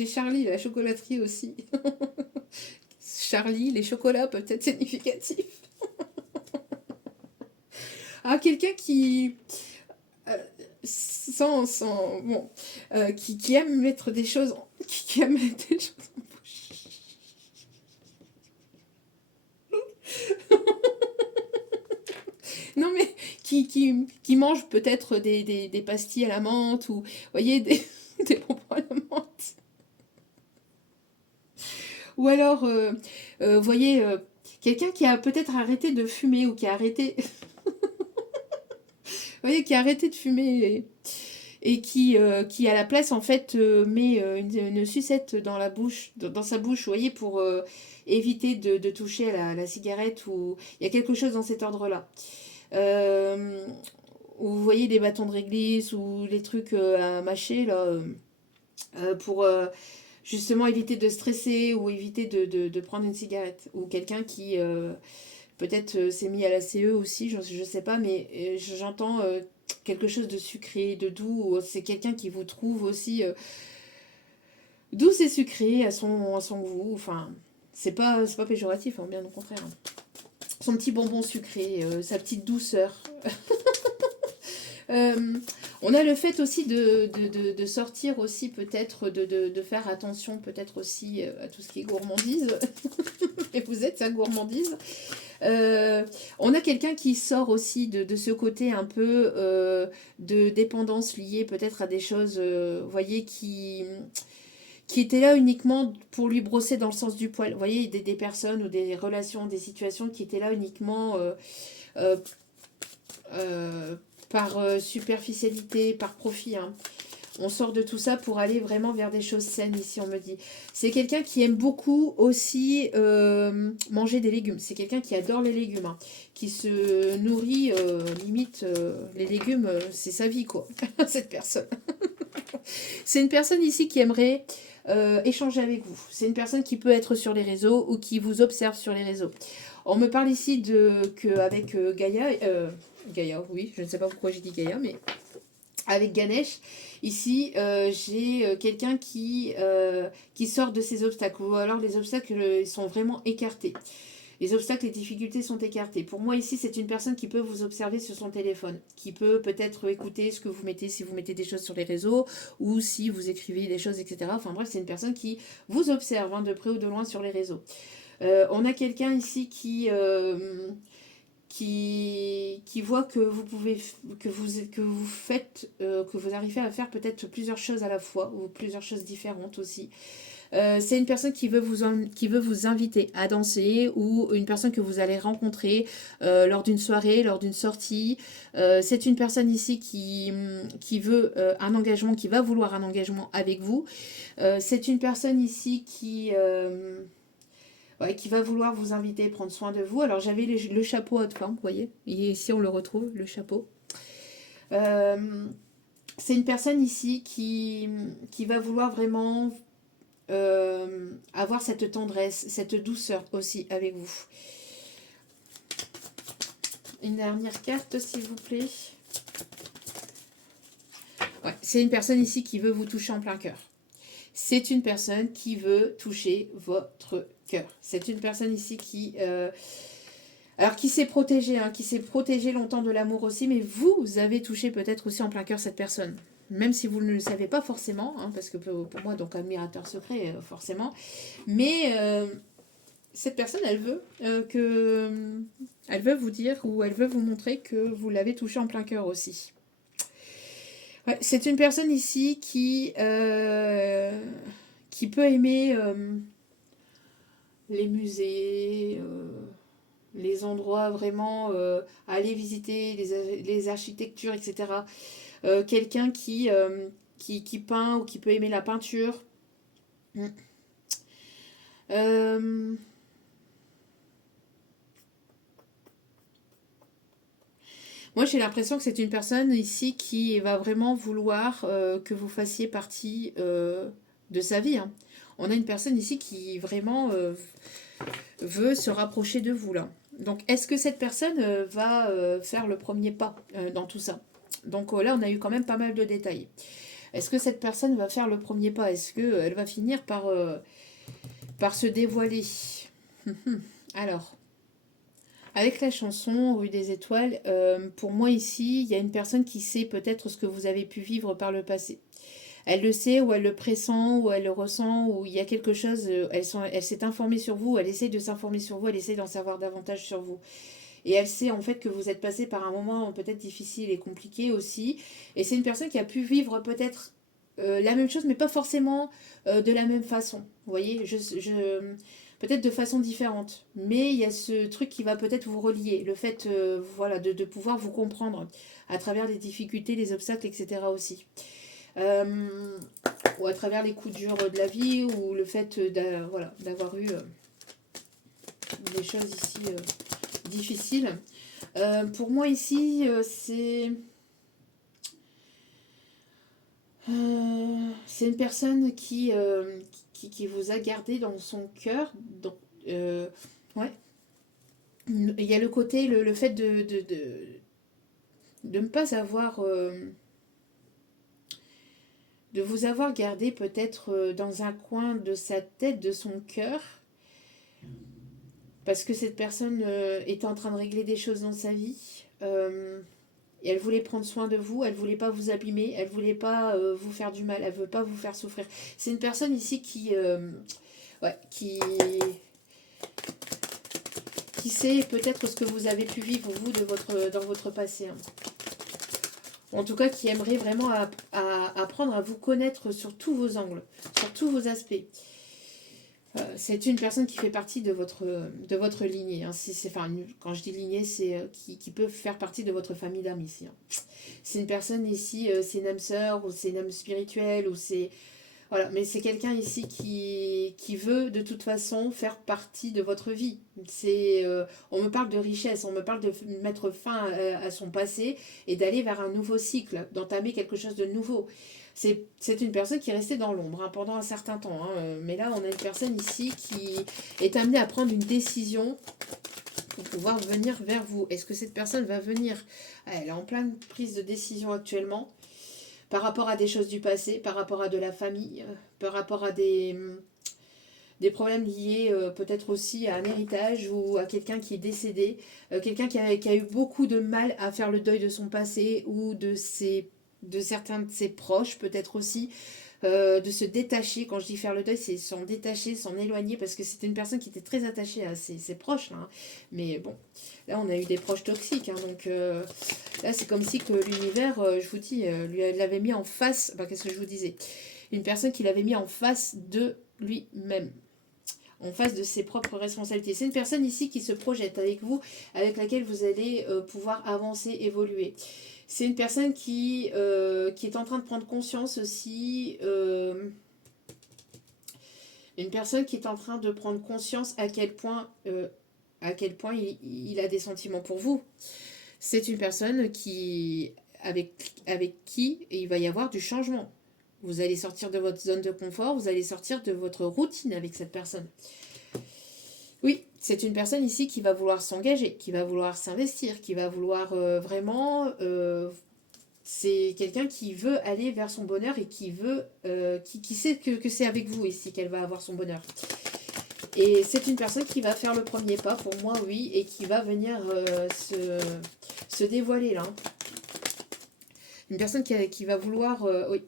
Charlie, la chocolaterie aussi. Charlie, les chocolats peuvent être significatifs. Ah, quelqu'un qui... bon, qui aime mettre des choses, qui aime mettre des choses en bouche. Non mais qui mange peut-être des pastilles à la menthe ou, vous voyez, des bonbons à la menthe. Ou alors, vous voyez, quelqu'un qui a peut-être arrêté de fumer ou qui a arrêté, vous voyez, qui a arrêté de fumer et qui à la place en fait met une sucette dans la bouche, dans sa bouche, vous voyez, pour éviter de toucher à la cigarette ou il y a quelque chose dans cet ordre-là. Euh, ou vous voyez des bâtons de réglisse ou les trucs à mâcher là pour justement éviter de stresser ou éviter de prendre une cigarette. Ou quelqu'un qui peut-être s'est mis à la CE aussi, je ne sais pas, mais j'entends quelque chose de sucré, de doux. C'est quelqu'un qui vous trouve aussi douce et sucrée à son goût. Enfin, c'est pas péjoratif, hein, bien au contraire. Son petit bonbon sucré, sa petite douceur. Euh, on a le fait aussi de sortir aussi peut-être, de faire attention peut-être aussi à tout ce qui est gourmandise. Et vous êtes sa gourmandise. On a quelqu'un qui sort aussi de ce côté un peu de dépendance liée peut-être à des choses, vous voyez, qui étaient là uniquement pour lui brosser dans le sens du poil. Vous voyez, des personnes ou des relations, des situations qui étaient là uniquement euh, euh, par superficialité, par profit. Hein. On sort de tout ça pour aller vraiment vers des choses saines ici, on me dit. C'est quelqu'un qui aime beaucoup aussi manger des légumes. C'est quelqu'un qui adore les légumes, hein, qui se nourrit, limite, les légumes, c'est sa vie, quoi, cette personne. C'est une personne ici qui aimerait échanger avec vous. C'est une personne qui peut être sur les réseaux ou qui vous observe sur les réseaux. On me parle ici avec Gaïa, Gaïa, oui, je ne sais pas pourquoi j'ai dit Gaïa, mais avec Ganesh, ici, j'ai quelqu'un qui sort de ces obstacles, ou alors les obstacles sont vraiment écartés. Les obstacles, les difficultés sont écartées. Pour moi, ici, c'est une personne qui peut vous observer sur son téléphone, qui peut peut-être écouter ce que vous mettez, si vous mettez des choses sur les réseaux, ou si vous écrivez des choses, etc. Enfin bref, c'est une personne qui vous observe, hein, de près ou de loin sur les réseaux. On a quelqu'un ici qui voit que vous pouvez que vous faites que vous arrivez à faire peut-être plusieurs choses à la fois ou plusieurs choses différentes aussi. C'est une personne qui veut vous inviter à danser ou une personne que vous allez rencontrer lors d'une soirée, lors d'une sortie. C'est une personne ici qui veut un engagement, qui va vouloir un engagement avec vous. C'est une personne ici ouais, qui va vouloir vous inviter, prendre soin de vous. Alors j'avais le chapeau haute forme, vous voyez. Et ici on le retrouve, le chapeau. Euh, c'est une personne ici qui va vouloir vraiment avoir cette tendresse, cette douceur aussi avec vous. Une dernière carte, s'il vous plaît. Ouais, c'est une personne ici qui veut vous toucher en plein cœur. C'est une personne qui veut toucher votre cœur. C'est une personne ici alors qui s'est protégée, hein, qui s'est protégée longtemps de l'amour aussi, mais vous avez touché peut-être aussi en plein cœur cette personne. Même si vous ne le savez pas forcément, hein, parce que pour moi, donc admirateur secret, forcément. Mais cette personne, elle veut vous dire ou elle veut vous montrer que vous l'avez touché en plein cœur aussi. Ouais, c'est une personne ici qui peut aimer les musées, les endroits vraiment aller visiter, les architectures, etc. Quelqu'un qui peint ou qui peut aimer la peinture. Mm. Euh, Moi, j'ai l'impression que c'est une personne ici qui va vraiment vouloir que vous fassiez partie de sa vie. Hein. On a une personne ici qui vraiment veut se rapprocher de vous là. Donc, est-ce que cette personne va faire le premier pas dans tout ça? Donc là, on a eu quand même pas mal de détails. Est-ce que cette personne va faire le premier pas? Est-ce qu'elle va finir par se dévoiler? Alors, Avec la chanson Rue des Étoiles, pour moi ici, il y a une personne qui sait peut-être ce que vous avez pu vivre par le passé. Elle le sait, ou elle le pressent, ou elle le ressent, ou il y a quelque chose, elle s'est informée sur vous, elle essaie de s'informer sur vous, elle essaie d'en savoir davantage sur vous. Et elle sait en fait que vous êtes passé par un moment peut-être difficile et compliqué aussi. Et c'est une personne qui a pu vivre peut-être la même chose, mais pas forcément de la même façon. Vous voyez, peut-être de façon différente. Mais il y a ce truc qui va peut-être vous relier. Le fait voilà, de pouvoir vous comprendre à travers les difficultés, les obstacles, etc. aussi. Euh, ou à travers les coups durs de la vie, ou le fait voilà, d'avoir eu des choses ici difficiles. Pour moi ici, c'est une personne qui vous a gardé dans son cœur. Ouais. Il y a le côté, le fait de ne pas avoir... de vous avoir gardé peut-être dans un coin de sa tête, de son cœur, parce que cette personne était en train de régler des choses dans sa vie. Et elle voulait prendre soin de vous, elle voulait pas vous abîmer, elle voulait pas vous faire du mal, elle veut pas vous faire souffrir. C'est une personne ici ouais, qui sait peut-être ce que vous avez pu vivre vous dans votre passé. Hein. En tout cas, qui aimerait vraiment apprendre à vous connaître sur tous vos angles, sur tous vos aspects. C'est une personne qui fait partie de votre lignée. Hein. Enfin, quand je dis lignée, c'est qui peut faire partie de votre famille d'âme ici. Hein. C'est une personne ici, c'est une âme sœur, ou c'est une âme spirituelle, ou c'est... Voilà, mais c'est quelqu'un ici qui veut de toute façon faire partie de votre vie. On me parle de richesse, on me parle de mettre fin à son passé et d'aller vers un nouveau cycle, d'entamer quelque chose de nouveau. C'est une personne qui est restée dans l'ombre hein, pendant un certain temps. Hein, mais là, on a une personne ici qui est amenée à prendre une décision pour pouvoir venir vers vous. Est-ce que cette personne va venir? Elle est en pleine prise de décision actuellement par rapport à des choses du passé, par rapport à de la famille, par rapport à des problèmes liés peut-être aussi à un héritage ou à quelqu'un qui est décédé, quelqu'un qui a eu beaucoup de mal à faire le deuil de son passé ou de certains de ses proches peut-être aussi, de se détacher. Quand je dis faire le deuil, c'est s'en détacher, s'en éloigner, parce que c'était une personne qui était très attachée à ses proches. Là, hein. Mais bon, là on a eu des proches toxiques. Hein, donc là c'est comme si que l'univers, je vous dis, lui l'avait mis en face, qu'est-ce que je vous disais? Une personne qui l'avait mis en face de lui-même, en face de ses propres responsabilités. C'est une personne ici qui se projette avec vous, avec laquelle vous allez pouvoir avancer, évoluer. C'est une personne qui est en train de prendre conscience aussi, une personne qui est en train de prendre conscience à quel point il a des sentiments pour vous. C'est une personne avec qui il va y avoir du changement. Vous allez sortir de votre zone de confort, vous allez sortir de votre routine avec cette personne. Oui, c'est une personne ici qui va vouloir s'engager, qui va vouloir s'investir, qui va vouloir vraiment... c'est quelqu'un qui veut aller vers son bonheur et qui sait que c'est avec vous ici qu'elle va avoir son bonheur. Et c'est une personne qui va faire le premier pas, pour moi, oui, et qui va venir se dévoiler là. Une personne qui va vouloir... oui,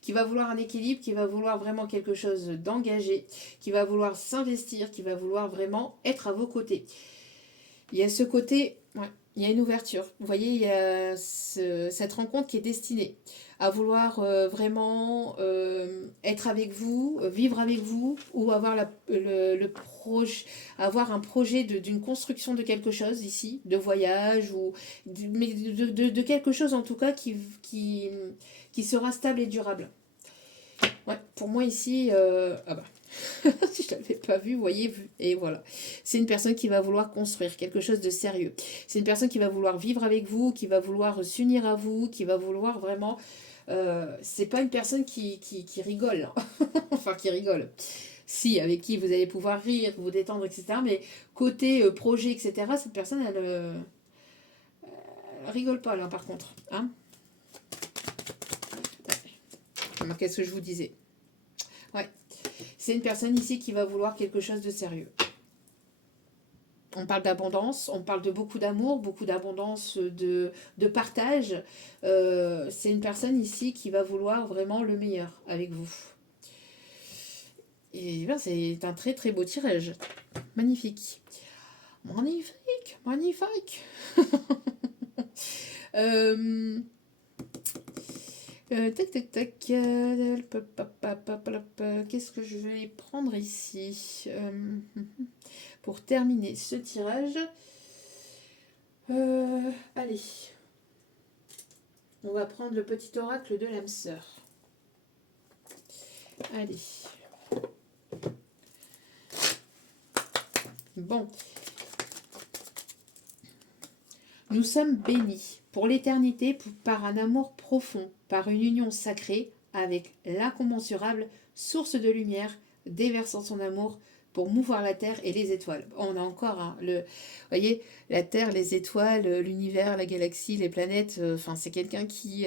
qui va vouloir un équilibre, qui va vouloir vraiment quelque chose d'engagé, qui va vouloir s'investir, qui va vouloir vraiment être à vos côtés. Il y a ce côté, ouais, il y a une ouverture. Vous voyez, il y a cette rencontre qui est destinée à vouloir vraiment être avec vous, vivre avec vous, ou avoir avoir un projet d'une construction de quelque chose ici, de voyage, mais de quelque chose en tout cas qui sera stable et durable. Ouais, pour moi ici, si je ne l'avais pas vu, vous voyez, et voilà. C'est une personne qui va vouloir construire quelque chose de sérieux. C'est une personne qui va vouloir vivre avec vous, qui va vouloir s'unir à vous, qui va vouloir vraiment... c'est pas une personne qui rigole, hein. Enfin qui rigole. Si, avec qui vous allez pouvoir rire, vous détendre, etc. Mais côté projet, etc., cette personne, elle rigole pas, là, par contre. Hein. Qu'est-ce que je vous disais? Ouais. C'est une personne ici qui va vouloir quelque chose de sérieux. On parle d'abondance, on parle de beaucoup d'amour, beaucoup d'abondance, de partage. C'est une personne ici qui va vouloir vraiment le meilleur avec vous. Et ben, c'est un très très beau tirage. Magnifique. Magnifique, magnifique. euh, tac, tac, tac. Qu'est-ce que je vais prendre ici pour terminer ce tirage? Allez. On va prendre le petit oracle de l'âme sœur. Allez. Bon. Nous sommes bénis pour l'éternité par un amour profond, par une union sacrée avec l'incommensurable source de lumière déversant son amour pour mouvoir la terre et les étoiles. On a encore, hein, voyez, la terre, les étoiles, l'univers, la galaxie, les planètes. Enfin, c'est quelqu'un qui,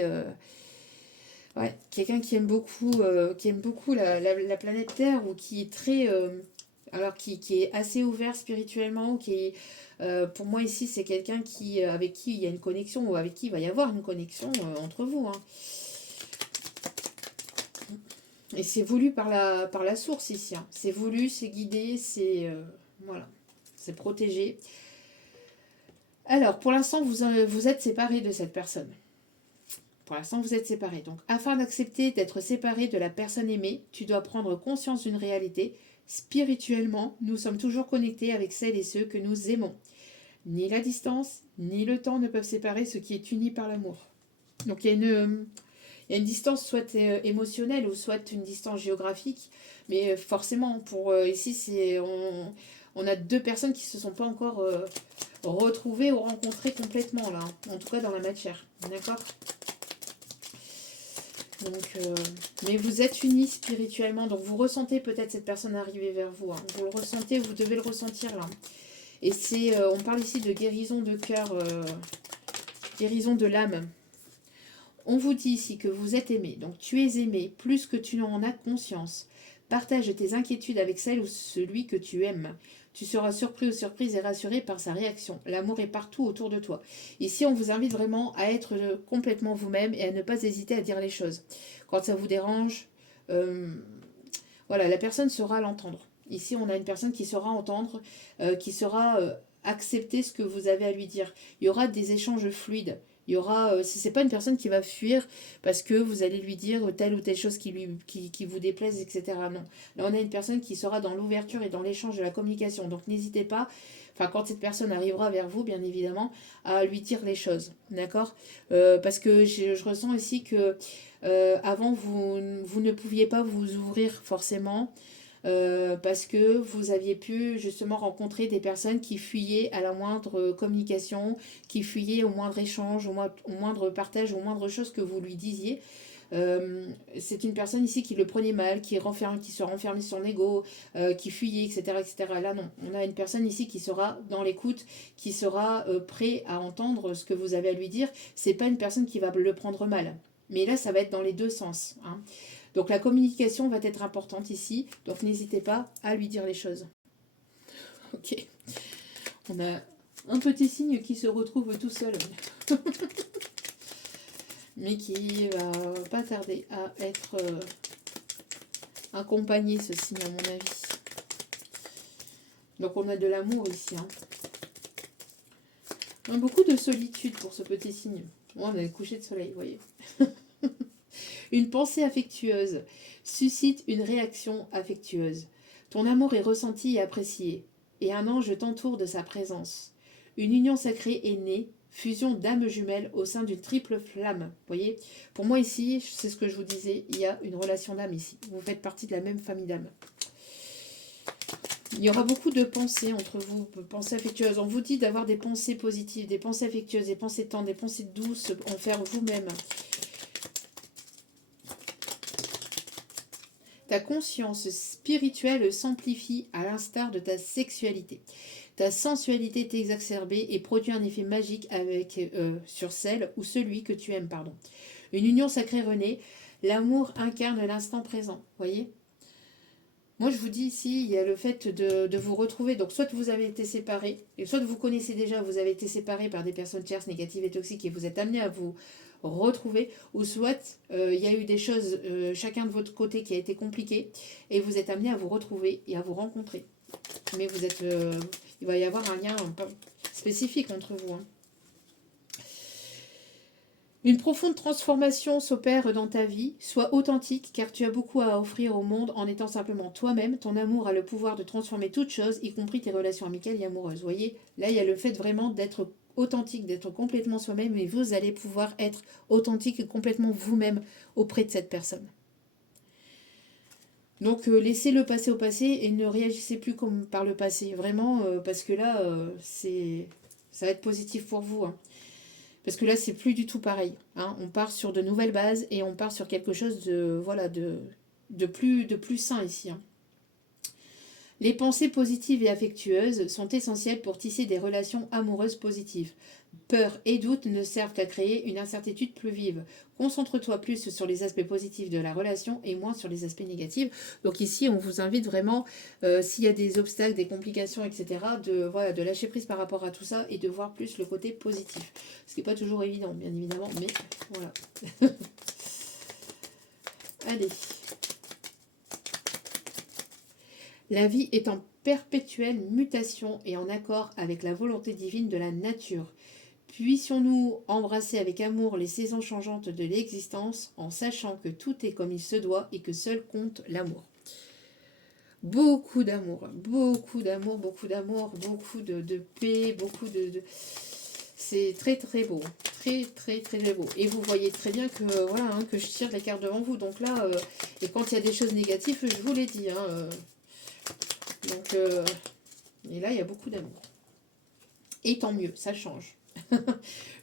quelqu'un qui aime beaucoup, la planète Terre ou qui est très, alors qui est assez ouvert spirituellement, qui est, pour moi ici, c'est quelqu'un qui, avec qui il y a une connexion ou avec qui il va y avoir une connexion entre vous. Hein. Et c'est voulu par la source ici. Hein. C'est voulu, c'est guidé, c'est voilà, c'est protégé. Alors, pour l'instant, vous êtes séparés de cette personne. Pour l'instant, vous êtes séparés. Donc, afin d'accepter d'être séparé de la personne aimée, tu dois prendre conscience d'une réalité. Spirituellement, nous sommes toujours connectés avec celles et ceux que nous aimons. Ni la distance, ni le temps ne peuvent séparer ce qui est uni par l'amour. Donc, il y a une distance soit émotionnelle ou soit une distance géographique. Mais forcément, pour ici, on a deux personnes qui ne se sont pas encore retrouvées ou rencontrées complètement, là. En tout cas, dans la matière. D'accord ? Donc, mais vous êtes unis spirituellement, donc vous ressentez peut-être cette personne arriver vers vous. Hein. Vous le ressentez, vous devez le ressentir là. Et c'est, on parle ici de guérison de cœur, guérison de l'âme. On vous dit ici que vous êtes aimé, donc tu es aimé plus que tu n'en as conscience. Partage tes inquiétudes avec celle ou celui que tu aimes. Tu seras surpris ou surprise et rassuré par sa réaction. L'amour est partout autour de toi. Ici, on vous invite vraiment à être complètement vous-même et à ne pas hésiter à dire les choses. Quand ça vous dérange, voilà, la personne saura l'entendre. Ici, on a une personne qui saura entendre, qui saura accepter ce que vous avez à lui dire. Il y aura des échanges fluides. Il y aura, c'est pas une personne qui va fuir parce que vous allez lui dire telle ou telle chose qui vous déplaise, etc. Non. Là, on a une personne qui sera dans l'ouverture et dans l'échange de la communication. Donc, n'hésitez pas, enfin, quand cette personne arrivera vers vous, bien évidemment, à lui dire les choses. D'accord parce que je ressens ici que avant, vous ne pouviez pas vous ouvrir forcément. Parce que vous aviez pu justement rencontrer des personnes qui fuyaient à la moindre communication, qui fuyaient au moindre échange, au moindre partage, au moindre chose que vous lui disiez. C'est une personne ici qui le prenait mal, qui se renfermait sur son ego, qui fuyait, etc., etc. Là, non. On a une personne ici qui sera dans l'écoute, qui sera prêt à entendre ce que vous avez à lui dire. C'est pas une personne qui va le prendre mal. Mais là, ça va être dans les deux sens. Hein. Donc la communication va être importante ici, donc n'hésitez pas à lui dire les choses. Ok, on a un petit signe qui se retrouve tout seul, mais qui va pas tarder à être accompagné, ce signe à mon avis. Donc on a de l'amour ici. Hein. On a beaucoup de solitude pour ce petit signe. Bon, on a le coucher de soleil, vous voyez. Une pensée affectueuse suscite une réaction affectueuse. Ton amour est ressenti et apprécié, et un ange t'entoure de sa présence. Une union sacrée est née, fusion d'âmes jumelles au sein d'une triple flamme. Vous voyez, pour moi ici, c'est ce que je vous disais, il y a une relation d'âme ici. Vous faites partie de la même famille d'âmes. Il y aura beaucoup de pensées entre vous, pensées affectueuses. On vous dit d'avoir des pensées positives, des pensées affectueuses, des pensées tendres, des pensées douces envers vous-même. Ta conscience spirituelle s'amplifie à l'instar de ta sexualité. Ta sensualité est exacerbée et produit un effet magique sur celle ou celui que tu aimes. Une union sacrée renaît. L'amour incarne l'instant présent. Voyez ? Moi, je vous dis ici, il y a le fait de vous retrouver. Donc, soit vous avez été séparés, et soit vous connaissez déjà, vous avez été séparés par des personnes tierces négatives et toxiques et vous êtes amenés à vous retrouver, ou soit il y a eu des choses, chacun de votre côté, qui a été compliqué, et vous êtes amenés à vous retrouver et à vous rencontrer. Mais vous êtes, il va y avoir un lien spécifique entre vous. Hein. Une profonde transformation s'opère dans ta vie. Sois authentique car tu as beaucoup à offrir au monde en étant simplement toi-même. Ton amour a le pouvoir de transformer toute chose, y compris tes relations amicales et amoureuses. Vous voyez, là il y a le fait vraiment d'être authentique, d'être complètement soi-même et vous allez pouvoir être authentique et complètement vous-même auprès de cette personne. Donc laissez le passé au passé et ne réagissez plus comme par le passé. Vraiment, parce que là, ça va être positif pour vous. Hein. Parce que là, c'est plus du tout pareil. Hein. On part sur de nouvelles bases et on part sur quelque chose de, voilà, de plus sain ici. Hein. Les pensées positives et affectueuses sont essentielles pour tisser des relations amoureuses positives. Peur et doute ne servent qu'à créer une incertitude plus vive. Concentre-toi plus sur les aspects positifs de la relation et moins sur les aspects négatifs. Donc ici, on vous invite vraiment, s'il y a des obstacles, des complications, etc., de lâcher prise par rapport à tout ça et de voir plus le côté positif. Ce qui n'est pas toujours évident, bien évidemment, mais voilà. Allez. La vie est en perpétuelle mutation et en accord avec la volonté divine de la nature. Puissions-nous embrasser avec amour les saisons changeantes de l'existence en sachant que tout est comme il se doit et que seul compte l'amour. Beaucoup d'amour, beaucoup d'amour, beaucoup d'amour, beaucoup de paix, beaucoup de... C'est très très beau, très très très beau. Et vous voyez très bien que voilà hein, que je tire les cartes devant vous. Donc là, et quand il y a des choses négatives, je vous l'ai dit. Hein, donc, et là, il y a beaucoup d'amour. Et tant mieux, ça change.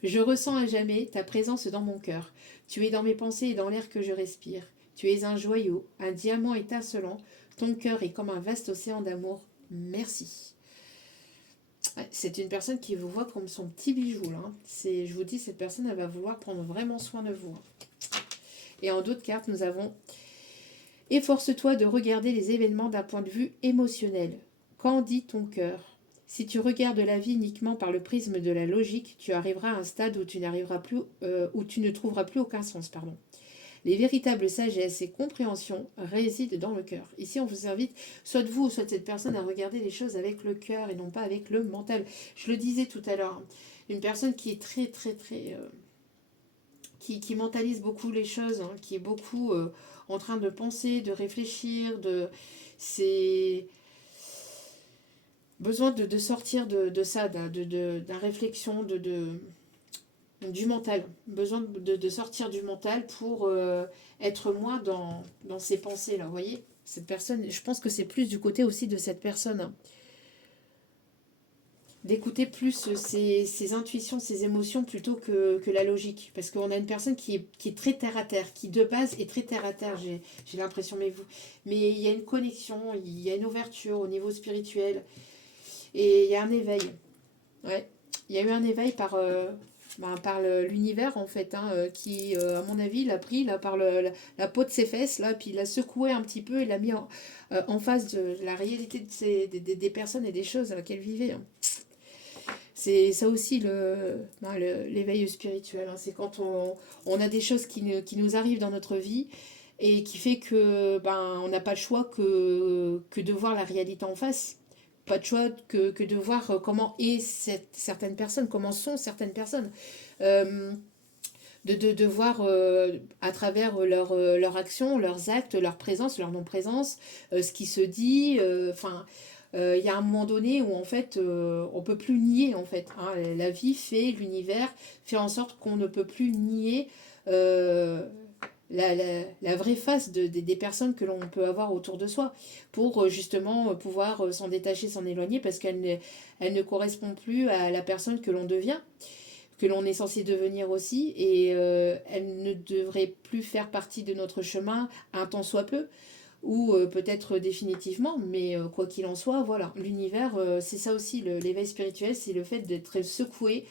Je ressens à jamais ta présence dans mon cœur. Tu es dans mes pensées et dans l'air que je respire. Tu es un joyau, un diamant étincelant. Ton cœur est comme un vaste océan d'amour. Merci. C'est une personne qui vous voit comme son petit bijou. Là. Je vous dis, cette personne, elle va vouloir prendre vraiment soin de vous. Et en d'autres cartes, nous avons « Efforce-toi de regarder les événements d'un point de vue émotionnel. Qu'en dit ton cœur ? Si tu regardes la vie uniquement par le prisme de la logique, tu arriveras à un stade où tu ne trouveras plus aucun sens. Pardon. Les véritables sagesse et compréhension résident dans le cœur. » Ici, on vous invite, soit de vous, soit de cette personne, à regarder les choses avec le cœur et non pas avec le mental. Je le disais tout à l'heure, une personne qui est très, très, très... qui mentalise beaucoup les choses, hein, qui est beaucoup en train de penser, de réfléchir, c'est besoin de sortir de ça, de la réflexion, du mental. Besoin de sortir du mental pour être moins dans ces pensées-là. Vous voyez, cette personne, je pense que c'est plus du côté aussi de cette personne. Hein. D'écouter plus ses intuitions, ses émotions plutôt que la logique. Parce qu'on a une personne qui est très terre-à-terre, qui de base est très terre-à-terre, j'ai l'impression, mais il y a une connexion, il y a une ouverture au niveau spirituel, et il y a un éveil. Ouais. Il y a eu un éveil par l'univers, en fait, hein, qui, à mon avis, l'a pris là, par la peau de ses fesses, là, puis il l'a secoué un petit peu, et l'a mis en face de la réalité des personnes et des choses qu'elle vivait. Hein. C'est ça aussi l'éveil spirituel. Hein. C'est quand on a des choses qui nous arrivent dans notre vie et qui fait que on n'a pas le choix que de voir la réalité en face. Pas de choix que de voir comment est certaines personnes, comment sont certaines personnes. Euh, de voir à travers leur action, leurs actes, leur présence, leur non-présence, ce qui se dit. Enfin, il y a un moment donné où en fait, on peut plus nier en fait. Hein, la vie fait, l'univers fait en sorte qu'on ne peut plus nier la vraie face des personnes que l'on peut avoir autour de soi pour justement pouvoir s'en détacher, s'en éloigner parce qu'elle ne correspond plus à la personne que l'on devient, que l'on est censé devenir aussi, et elle ne devrait plus faire partie de notre chemin un tant soit peu, ou peut-être définitivement, mais quoi qu'il en soit, voilà, l'univers, c'est ça aussi, l'éveil spirituel, c'est le fait d'être secoué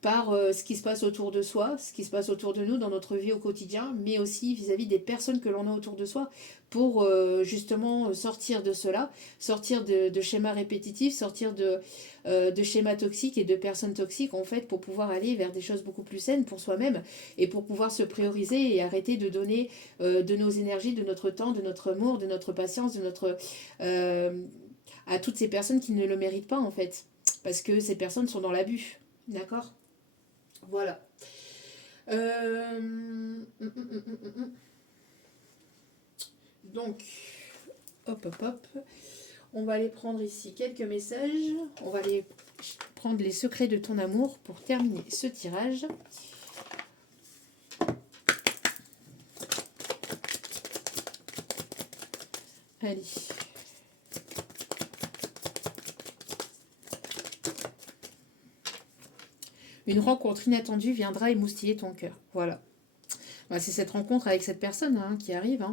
par ce qui se passe autour de soi, ce qui se passe autour de nous dans notre vie au quotidien, mais aussi vis-à-vis des personnes que l'on a autour de soi, pour justement sortir de cela, sortir de schémas répétitifs, sortir de schémas toxiques et de personnes toxiques, en fait, pour pouvoir aller vers des choses beaucoup plus saines pour soi-même, et pour pouvoir se prioriser et arrêter de donner de nos énergies, de notre temps, de notre amour, de notre patience, de notre... à toutes ces personnes qui ne le méritent pas, en fait, parce que ces personnes sont dans l'abus, d'accord? Voilà. Donc, hop, hop, hop. On va aller prendre ici quelques messages. On va aller prendre les secrets de ton amour pour terminer ce tirage. Allez. Une rencontre inattendue viendra émoustiller ton cœur. Voilà. Bah, c'est cette rencontre avec cette personne qui arrive.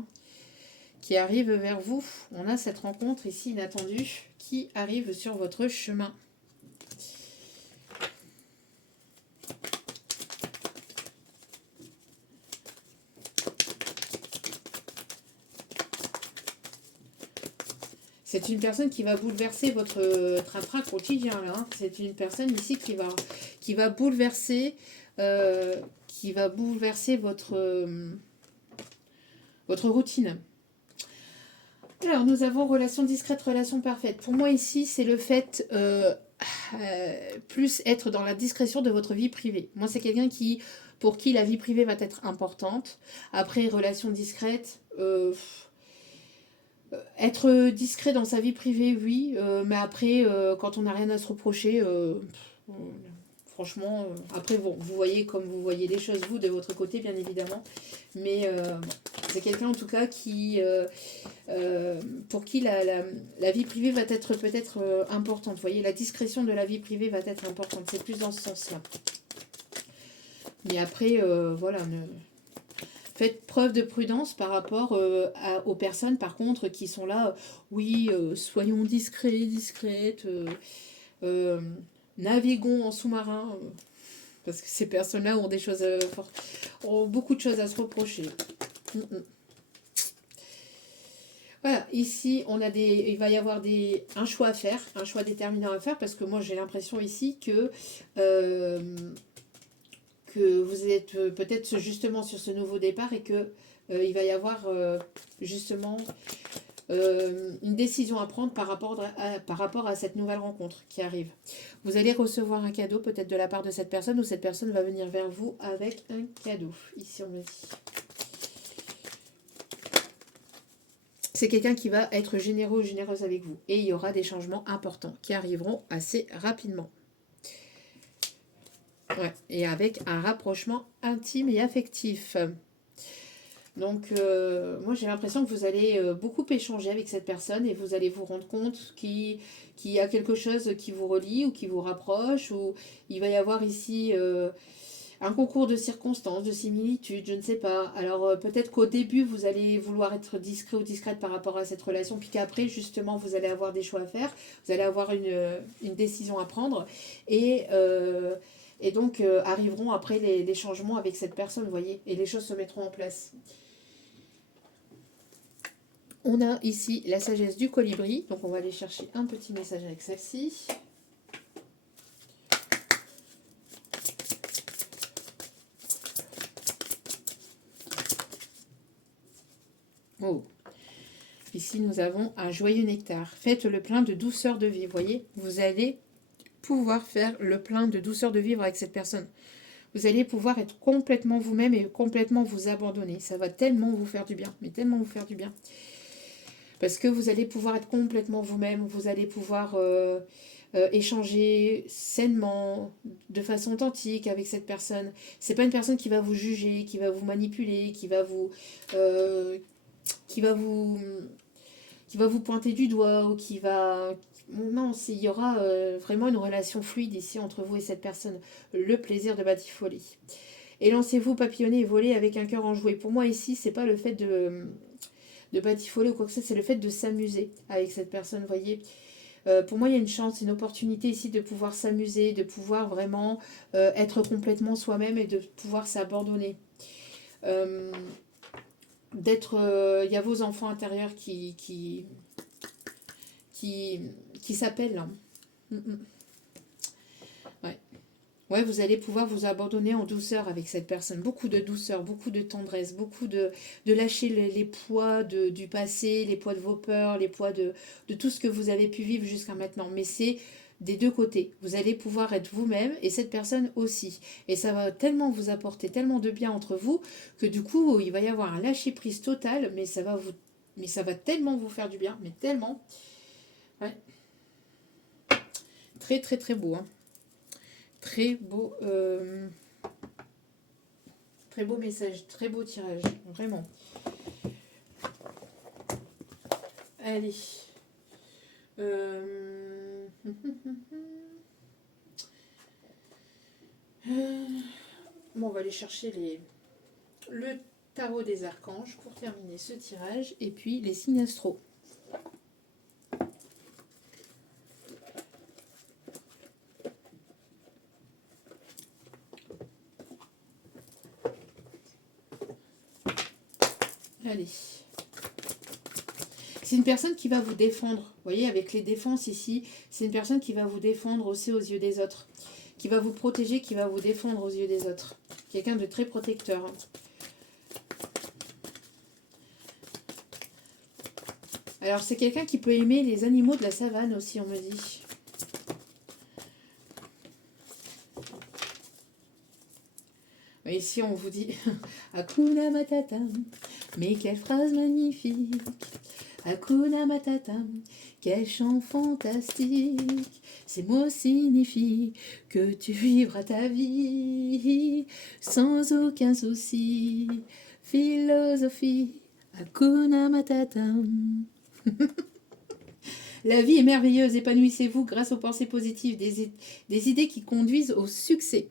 Qui arrive vers vous. On a cette rencontre ici inattendue qui arrive sur votre chemin. C'est une personne qui va bouleverser votre train-train quotidien. Là, hein. C'est une personne ici qui va bouleverser, votre routine. Alors, nous avons relation discrète, relation parfaite. Pour moi, ici, c'est le fait plus être dans la discrétion de votre vie privée. Moi, c'est quelqu'un pour qui la vie privée va être importante. Après, relation discrète, être discret dans sa vie privée, oui. Mais après, quand on n'a rien à se reprocher, franchement, après, bon, vous voyez comme vous voyez les choses, vous, de votre côté, bien évidemment. Mais c'est quelqu'un, en tout cas, pour qui la vie privée va être peut-être importante. Vous voyez, la discrétion de la vie privée va être importante. C'est plus dans ce sens-là. Mais après, voilà, faites preuve de prudence par rapport aux personnes, par contre, qui sont là. Oui, soyons discrets, discrètes. Naviguons en sous-marin. Parce que ces personnes-là ont ont beaucoup de choses à se reprocher. Voilà, ici, il va y avoir un choix à faire, un choix déterminant à faire, parce que moi, j'ai l'impression ici que vous êtes peut-être justement sur ce nouveau départ et que il va y avoir justement une décision à prendre par rapport à cette nouvelle rencontre qui arrive. Vous allez recevoir un cadeau peut-être de la part de cette personne, ou cette personne va venir vers vous avec un cadeau. Ici, on me dit. C'est quelqu'un qui va être généreux ou généreuse avec vous. Et il y aura des changements importants qui arriveront assez rapidement. Ouais, et avec un rapprochement intime et affectif. Donc, moi, j'ai l'impression que vous allez beaucoup échanger avec cette personne et vous allez vous rendre compte qu'il y a quelque chose qui vous relie ou qui vous rapproche, ou il va y avoir ici un concours de circonstances, de similitudes, je ne sais pas. Alors, peut-être qu'au début, vous allez vouloir être discret ou discrète par rapport à cette relation, puis qu'après, justement, vous allez avoir des choix à faire, vous allez avoir une décision à prendre, et donc, arriveront après les changements avec cette personne, vous voyez, et les choses se mettront en place. On a ici la sagesse du colibri, donc on va aller chercher un petit message avec celle-ci. Oh. Ici, nous avons un joyeux nectar. Faites le plein de douceur de vivre, voyez. Vous allez pouvoir faire le plein de douceur de vivre avec cette personne. Vous allez pouvoir être complètement vous-même et complètement vous abandonner. Ça va tellement vous faire du bien, mais tellement vous faire du bien. Parce que vous allez pouvoir être complètement vous-même, vous allez pouvoir échanger sainement, de façon authentique avec cette personne. C'est pas une personne qui va vous juger, qui va vous manipuler, qui va vous pointer du doigt, ou qui va... Non, il y aura vraiment une relation fluide ici entre vous et cette personne. Le plaisir de batifoler. Et lancez-vous, papillonner et voler avec un cœur enjoué. Pour moi ici, c'est pas le fait de batifoler ou quoi que ce soit, c'est le fait de s'amuser avec cette personne, vous voyez. Pour moi, il y a une chance, une opportunité ici de pouvoir s'amuser, de pouvoir vraiment être complètement soi-même et de pouvoir s'abandonner. Euh, il y a vos enfants intérieurs qui, qui s'appellent. Mm, mm. Ouais. Ouais, vous allez pouvoir vous abandonner en douceur avec cette personne. Beaucoup de douceur, beaucoup de tendresse, beaucoup de lâcher les poids du passé, les poids de vos peurs, les poids de tout ce que vous avez pu vivre jusqu'à maintenant. Mais c'est des deux côtés. Vous allez pouvoir être vous-même et cette personne aussi. Et ça va tellement vous apporter tellement de bien entre vous que du coup, il va y avoir un lâcher-prise total, mais ça va tellement vous faire du bien, mais tellement. Ouais. Très, très, très beau, hein. Très beau. Très beau message, très beau tirage, vraiment. Allez. Bon, on va aller chercher le tarot des archanges pour terminer ce tirage. Et puis les signes astro. Allez. C'est une personne qui va vous défendre. Vous voyez, avec les défenses ici, c'est une personne qui va vous défendre aussi aux yeux des autres. Qui va vous protéger, qui va vous défendre aux yeux des autres. Quelqu'un de très protecteur. Alors, c'est quelqu'un qui peut aimer les animaux de la savane aussi, on me dit. Ici, on vous dit Hakuna Matata, mais quelle phrase magnifique! Hakuna Matata, quel chant fantastique! Ces mots signifient que tu vivras ta vie sans aucun souci. Philosophie, Hakuna Matata. La vie est merveilleuse, épanouissez-vous grâce aux pensées positives, des idées qui conduisent au succès.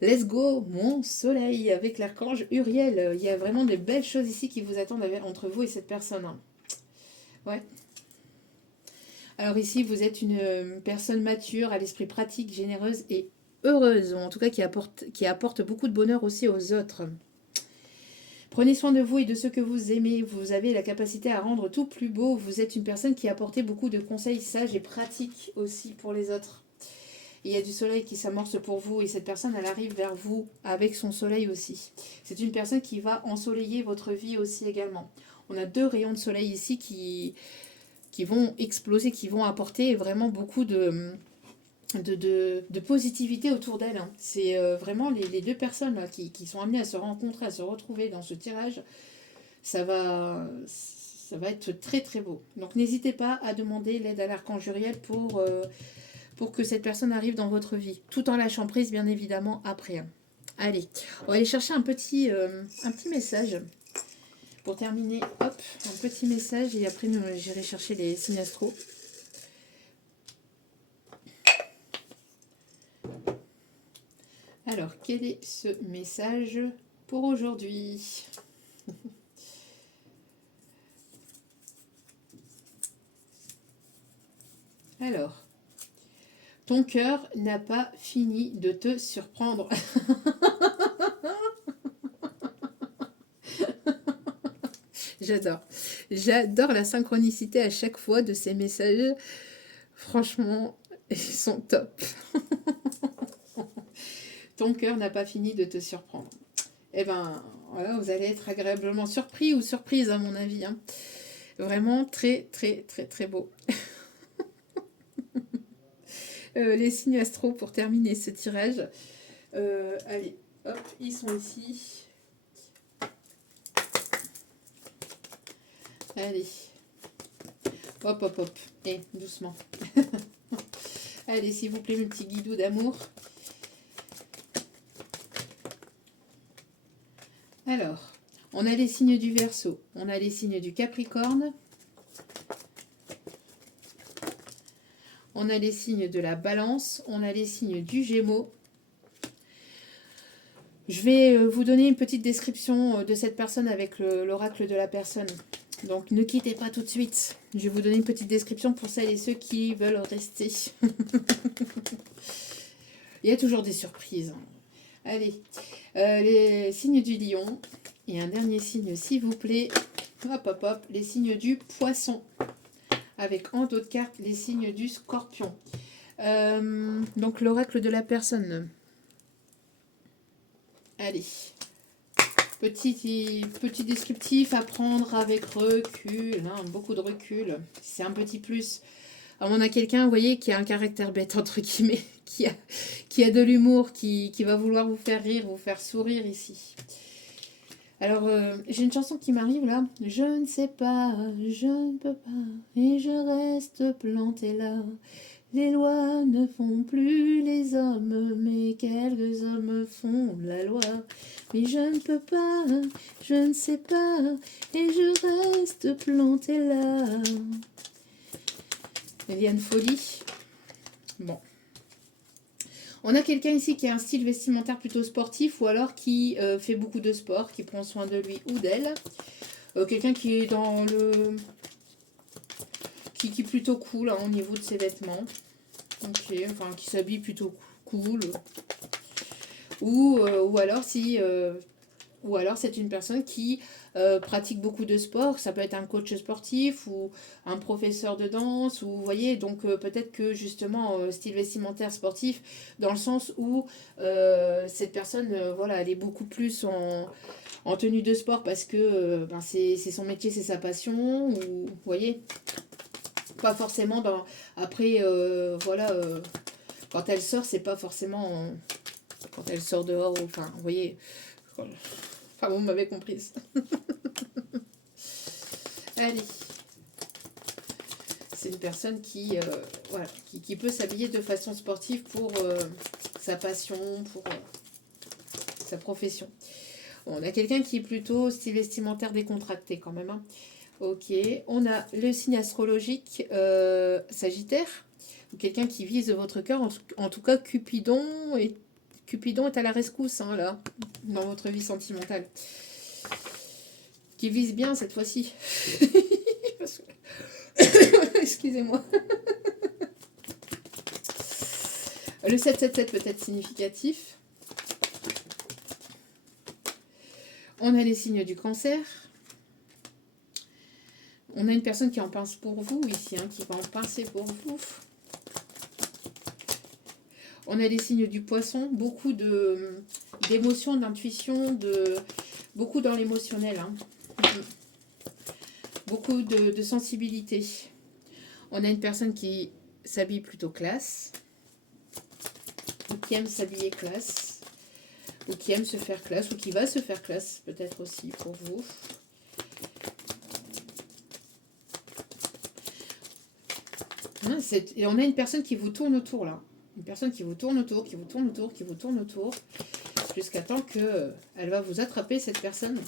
Let's go, mon soleil, avec l'archange Uriel. Il y a vraiment de belles choses ici qui vous attendent entre vous et cette personne. Ouais. Alors ici, vous êtes une personne mature, à l'esprit pratique, généreuse et heureuse, ou en tout cas qui apporte beaucoup de bonheur aussi aux autres. Prenez soin de vous et de ceux que vous aimez. Vous avez la capacité à rendre tout plus beau. Vous êtes une personne qui a apporté beaucoup de conseils sages et pratiques aussi pour les autres. Il y a du soleil qui s'amorce pour vous et cette personne, elle arrive vers vous avec son soleil aussi. C'est une personne qui va ensoleiller votre vie aussi également. On a 2 rayons de soleil ici qui vont exploser, qui vont apporter vraiment beaucoup de positivité autour d'elle. C'est vraiment les 2 personnes là, qui sont amenées à se rencontrer, à se retrouver dans ce tirage. Ça va être très très beau. Donc n'hésitez pas à demander l'aide à l'archange Uriel pour que cette personne arrive dans votre vie, tout en lâchant prise bien évidemment après. Allez, on va aller chercher un petit message pour terminer. Hop, un petit message et après j'irai chercher les signes astro. Alors, quel est ce message pour aujourd'hui? Alors, ton cœur n'a pas fini de te surprendre. J'adore. J'adore la synchronicité à chaque fois de ces messages. Franchement, ils sont top. Ton cœur n'a pas fini de te surprendre. Eh ben, voilà, vous allez être agréablement surpris ou surprise à mon avis. Vraiment très, très, très, très beau. Les signes astro pour terminer ce tirage. Allez, hop, ils sont ici. Allez. Hop, hop, hop. Et doucement. Allez, s'il vous plaît, mes petits guidoux d'amour. Alors, on a les signes du Verseau, on a les signes du Capricorne, on a les signes de la Balance, on a les signes du Gémeaux. Je vais vous donner une petite description de cette personne avec l'oracle de la personne. Donc ne quittez pas tout de suite. Je vais vous donner une petite description pour celles et ceux qui veulent rester. Il y a toujours des surprises. Allez, les signes du lion. Et un dernier signe, s'il vous plaît. Hop, hop, hop. Les signes du poisson. Avec en dos de carte, les signes du scorpion. Donc l'oracle de la personne. Allez. Petit descriptif à prendre avec recul. Hein, beaucoup de recul. C'est un petit plus. Alors, on a quelqu'un, vous voyez, qui a un caractère bête, entre guillemets. Qui a de l'humour, qui va vouloir vous faire rire, vous faire sourire ici. Alors, j'ai une chanson qui m'arrive là. Je ne sais pas, je ne peux pas, et je reste plantée là. Les lois ne font plus les hommes, mais quelques hommes font la loi. Mais je ne peux pas, je ne sais pas, et je reste plantée là. Eliane Folie. Bon. On a quelqu'un ici qui a un style vestimentaire plutôt sportif ou alors qui fait beaucoup de sport, qui prend soin de lui ou d'elle. Quelqu'un qui est dans le... qui est plutôt cool hein, au niveau de ses vêtements. Ok, enfin qui s'habille plutôt cool. Ou alors si... ou alors c'est une personne qui pratique beaucoup de sport, ça peut être un coach sportif ou un professeur de danse, ou vous voyez, donc peut-être que justement style vestimentaire sportif, dans le sens où cette personne, voilà, elle est beaucoup plus en tenue de sport parce que ben, c'est son métier, c'est sa passion, ou vous voyez, pas forcément dans... Après, voilà, quand elle sort, c'est pas forcément... quand elle sort dehors, enfin, vous voyez... Enfin, vous m'avez comprise. Allez. C'est une personne qui, voilà, qui peut s'habiller de façon sportive pour sa passion, pour sa profession. Bon, on a quelqu'un qui est plutôt style vestimentaire décontracté quand même. Hein. Ok. On a le signe astrologique Sagittaire. Quelqu'un qui vise votre cœur. En tout cas, Cupidon est à la rescousse, hein, là, dans votre vie sentimentale. Qui vise bien cette fois-ci. Excusez-moi. Le 777 peut être significatif. On a les signes du cancer. On a une personne qui en pince pour vous ici, hein, qui va en pincer pour vous. On a les signes du poisson, beaucoup d'émotions, d'intuition, beaucoup dans l'émotionnel. Hein. Beaucoup de sensibilité. On a une personne qui s'habille plutôt classe, ou qui aime s'habiller classe, ou qui aime se faire classe, ou qui va se faire classe, peut-être aussi pour vous. Et on a une personne qui vous tourne autour, là. Une personne qui vous tourne autour, qui vous tourne autour, qui vous tourne autour, jusqu'à temps qu'elle va vous attraper, cette personne.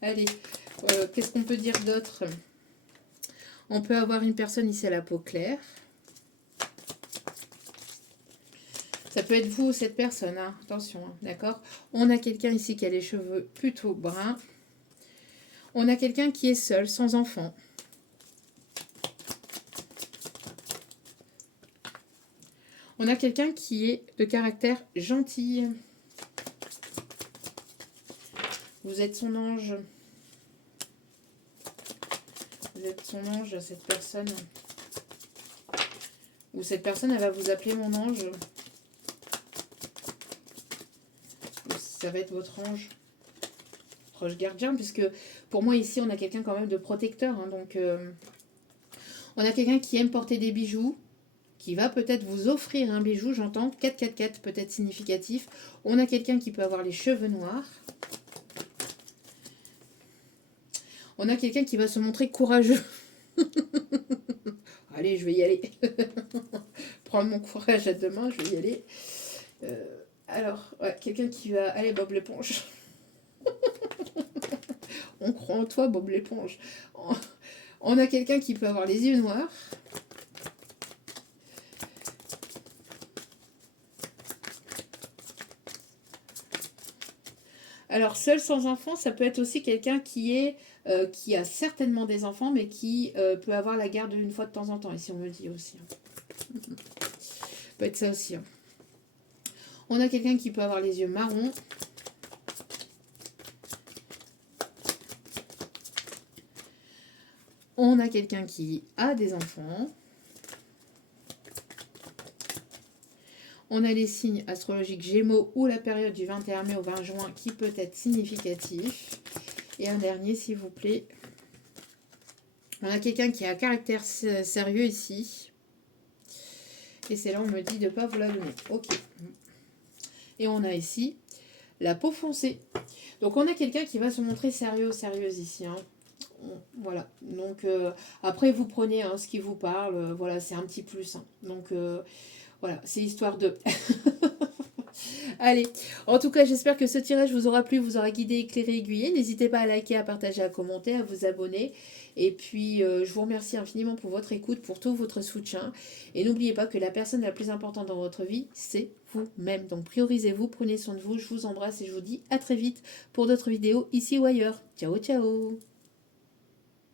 Allez, qu'est-ce qu'on peut dire d'autre? On peut avoir une personne ici à la peau claire. Ça peut être vous ou cette personne, hein. Attention, hein, d'accord? On a quelqu'un ici qui a les cheveux plutôt bruns. On a quelqu'un qui est seul, sans enfant. On a quelqu'un qui est de caractère gentil. Vous êtes son ange. Vous êtes son ange, cette personne. Ou cette personne, elle va vous appeler mon ange. Ou ça va être votre ange. Proche gardien, puisque pour moi ici, on a quelqu'un quand même de protecteur. Hein, donc, on a quelqu'un qui aime porter des bijoux, qui va peut-être vous offrir un bijou, j'entends. 444, peut-être significatif. On a quelqu'un qui peut avoir les cheveux noirs. On a quelqu'un qui va se montrer courageux. Allez, je vais y aller. Prendre mon courage à deux mains, je vais y aller. Alors, ouais, quelqu'un qui va... Allez, Bob l'éponge. On croit en toi, Bob l'éponge. On a quelqu'un qui peut avoir les yeux noirs. Alors, seul sans enfant, ça peut être aussi quelqu'un qui a certainement des enfants, mais qui peut avoir la garde une fois de temps en temps, ici on me dit aussi. Hein. Ça peut être ça aussi. Hein. On a quelqu'un qui peut avoir les yeux marrons. On a quelqu'un qui a des enfants. On a les signes astrologiques Gémeaux ou la période du 21 mai au 20 juin qui peut être significatif. Et un dernier, s'il vous plaît. On a quelqu'un qui a un caractère sérieux ici. Et c'est là on me dit de ne pas vous la donner. Ok. Et on a ici la peau foncée. Donc on a quelqu'un qui va se montrer sérieux ou sérieuse ici. Hein. Voilà. Donc après vous prenez ce qui vous parle. Voilà, c'est un petit plus. Hein. Donc voilà, c'est histoire de... Allez, en tout cas, j'espère que ce tirage vous aura plu, vous aura guidé, éclairé, aiguillé. N'hésitez pas à liker, à partager, à commenter, à vous abonner. Et puis, je vous remercie infiniment pour votre écoute, pour tout votre soutien. Et n'oubliez pas que la personne la plus importante dans votre vie, c'est vous-même. Donc, priorisez-vous, prenez soin de vous. Je vous embrasse et je vous dis à très vite pour d'autres vidéos ici ou ailleurs. Ciao, ciao!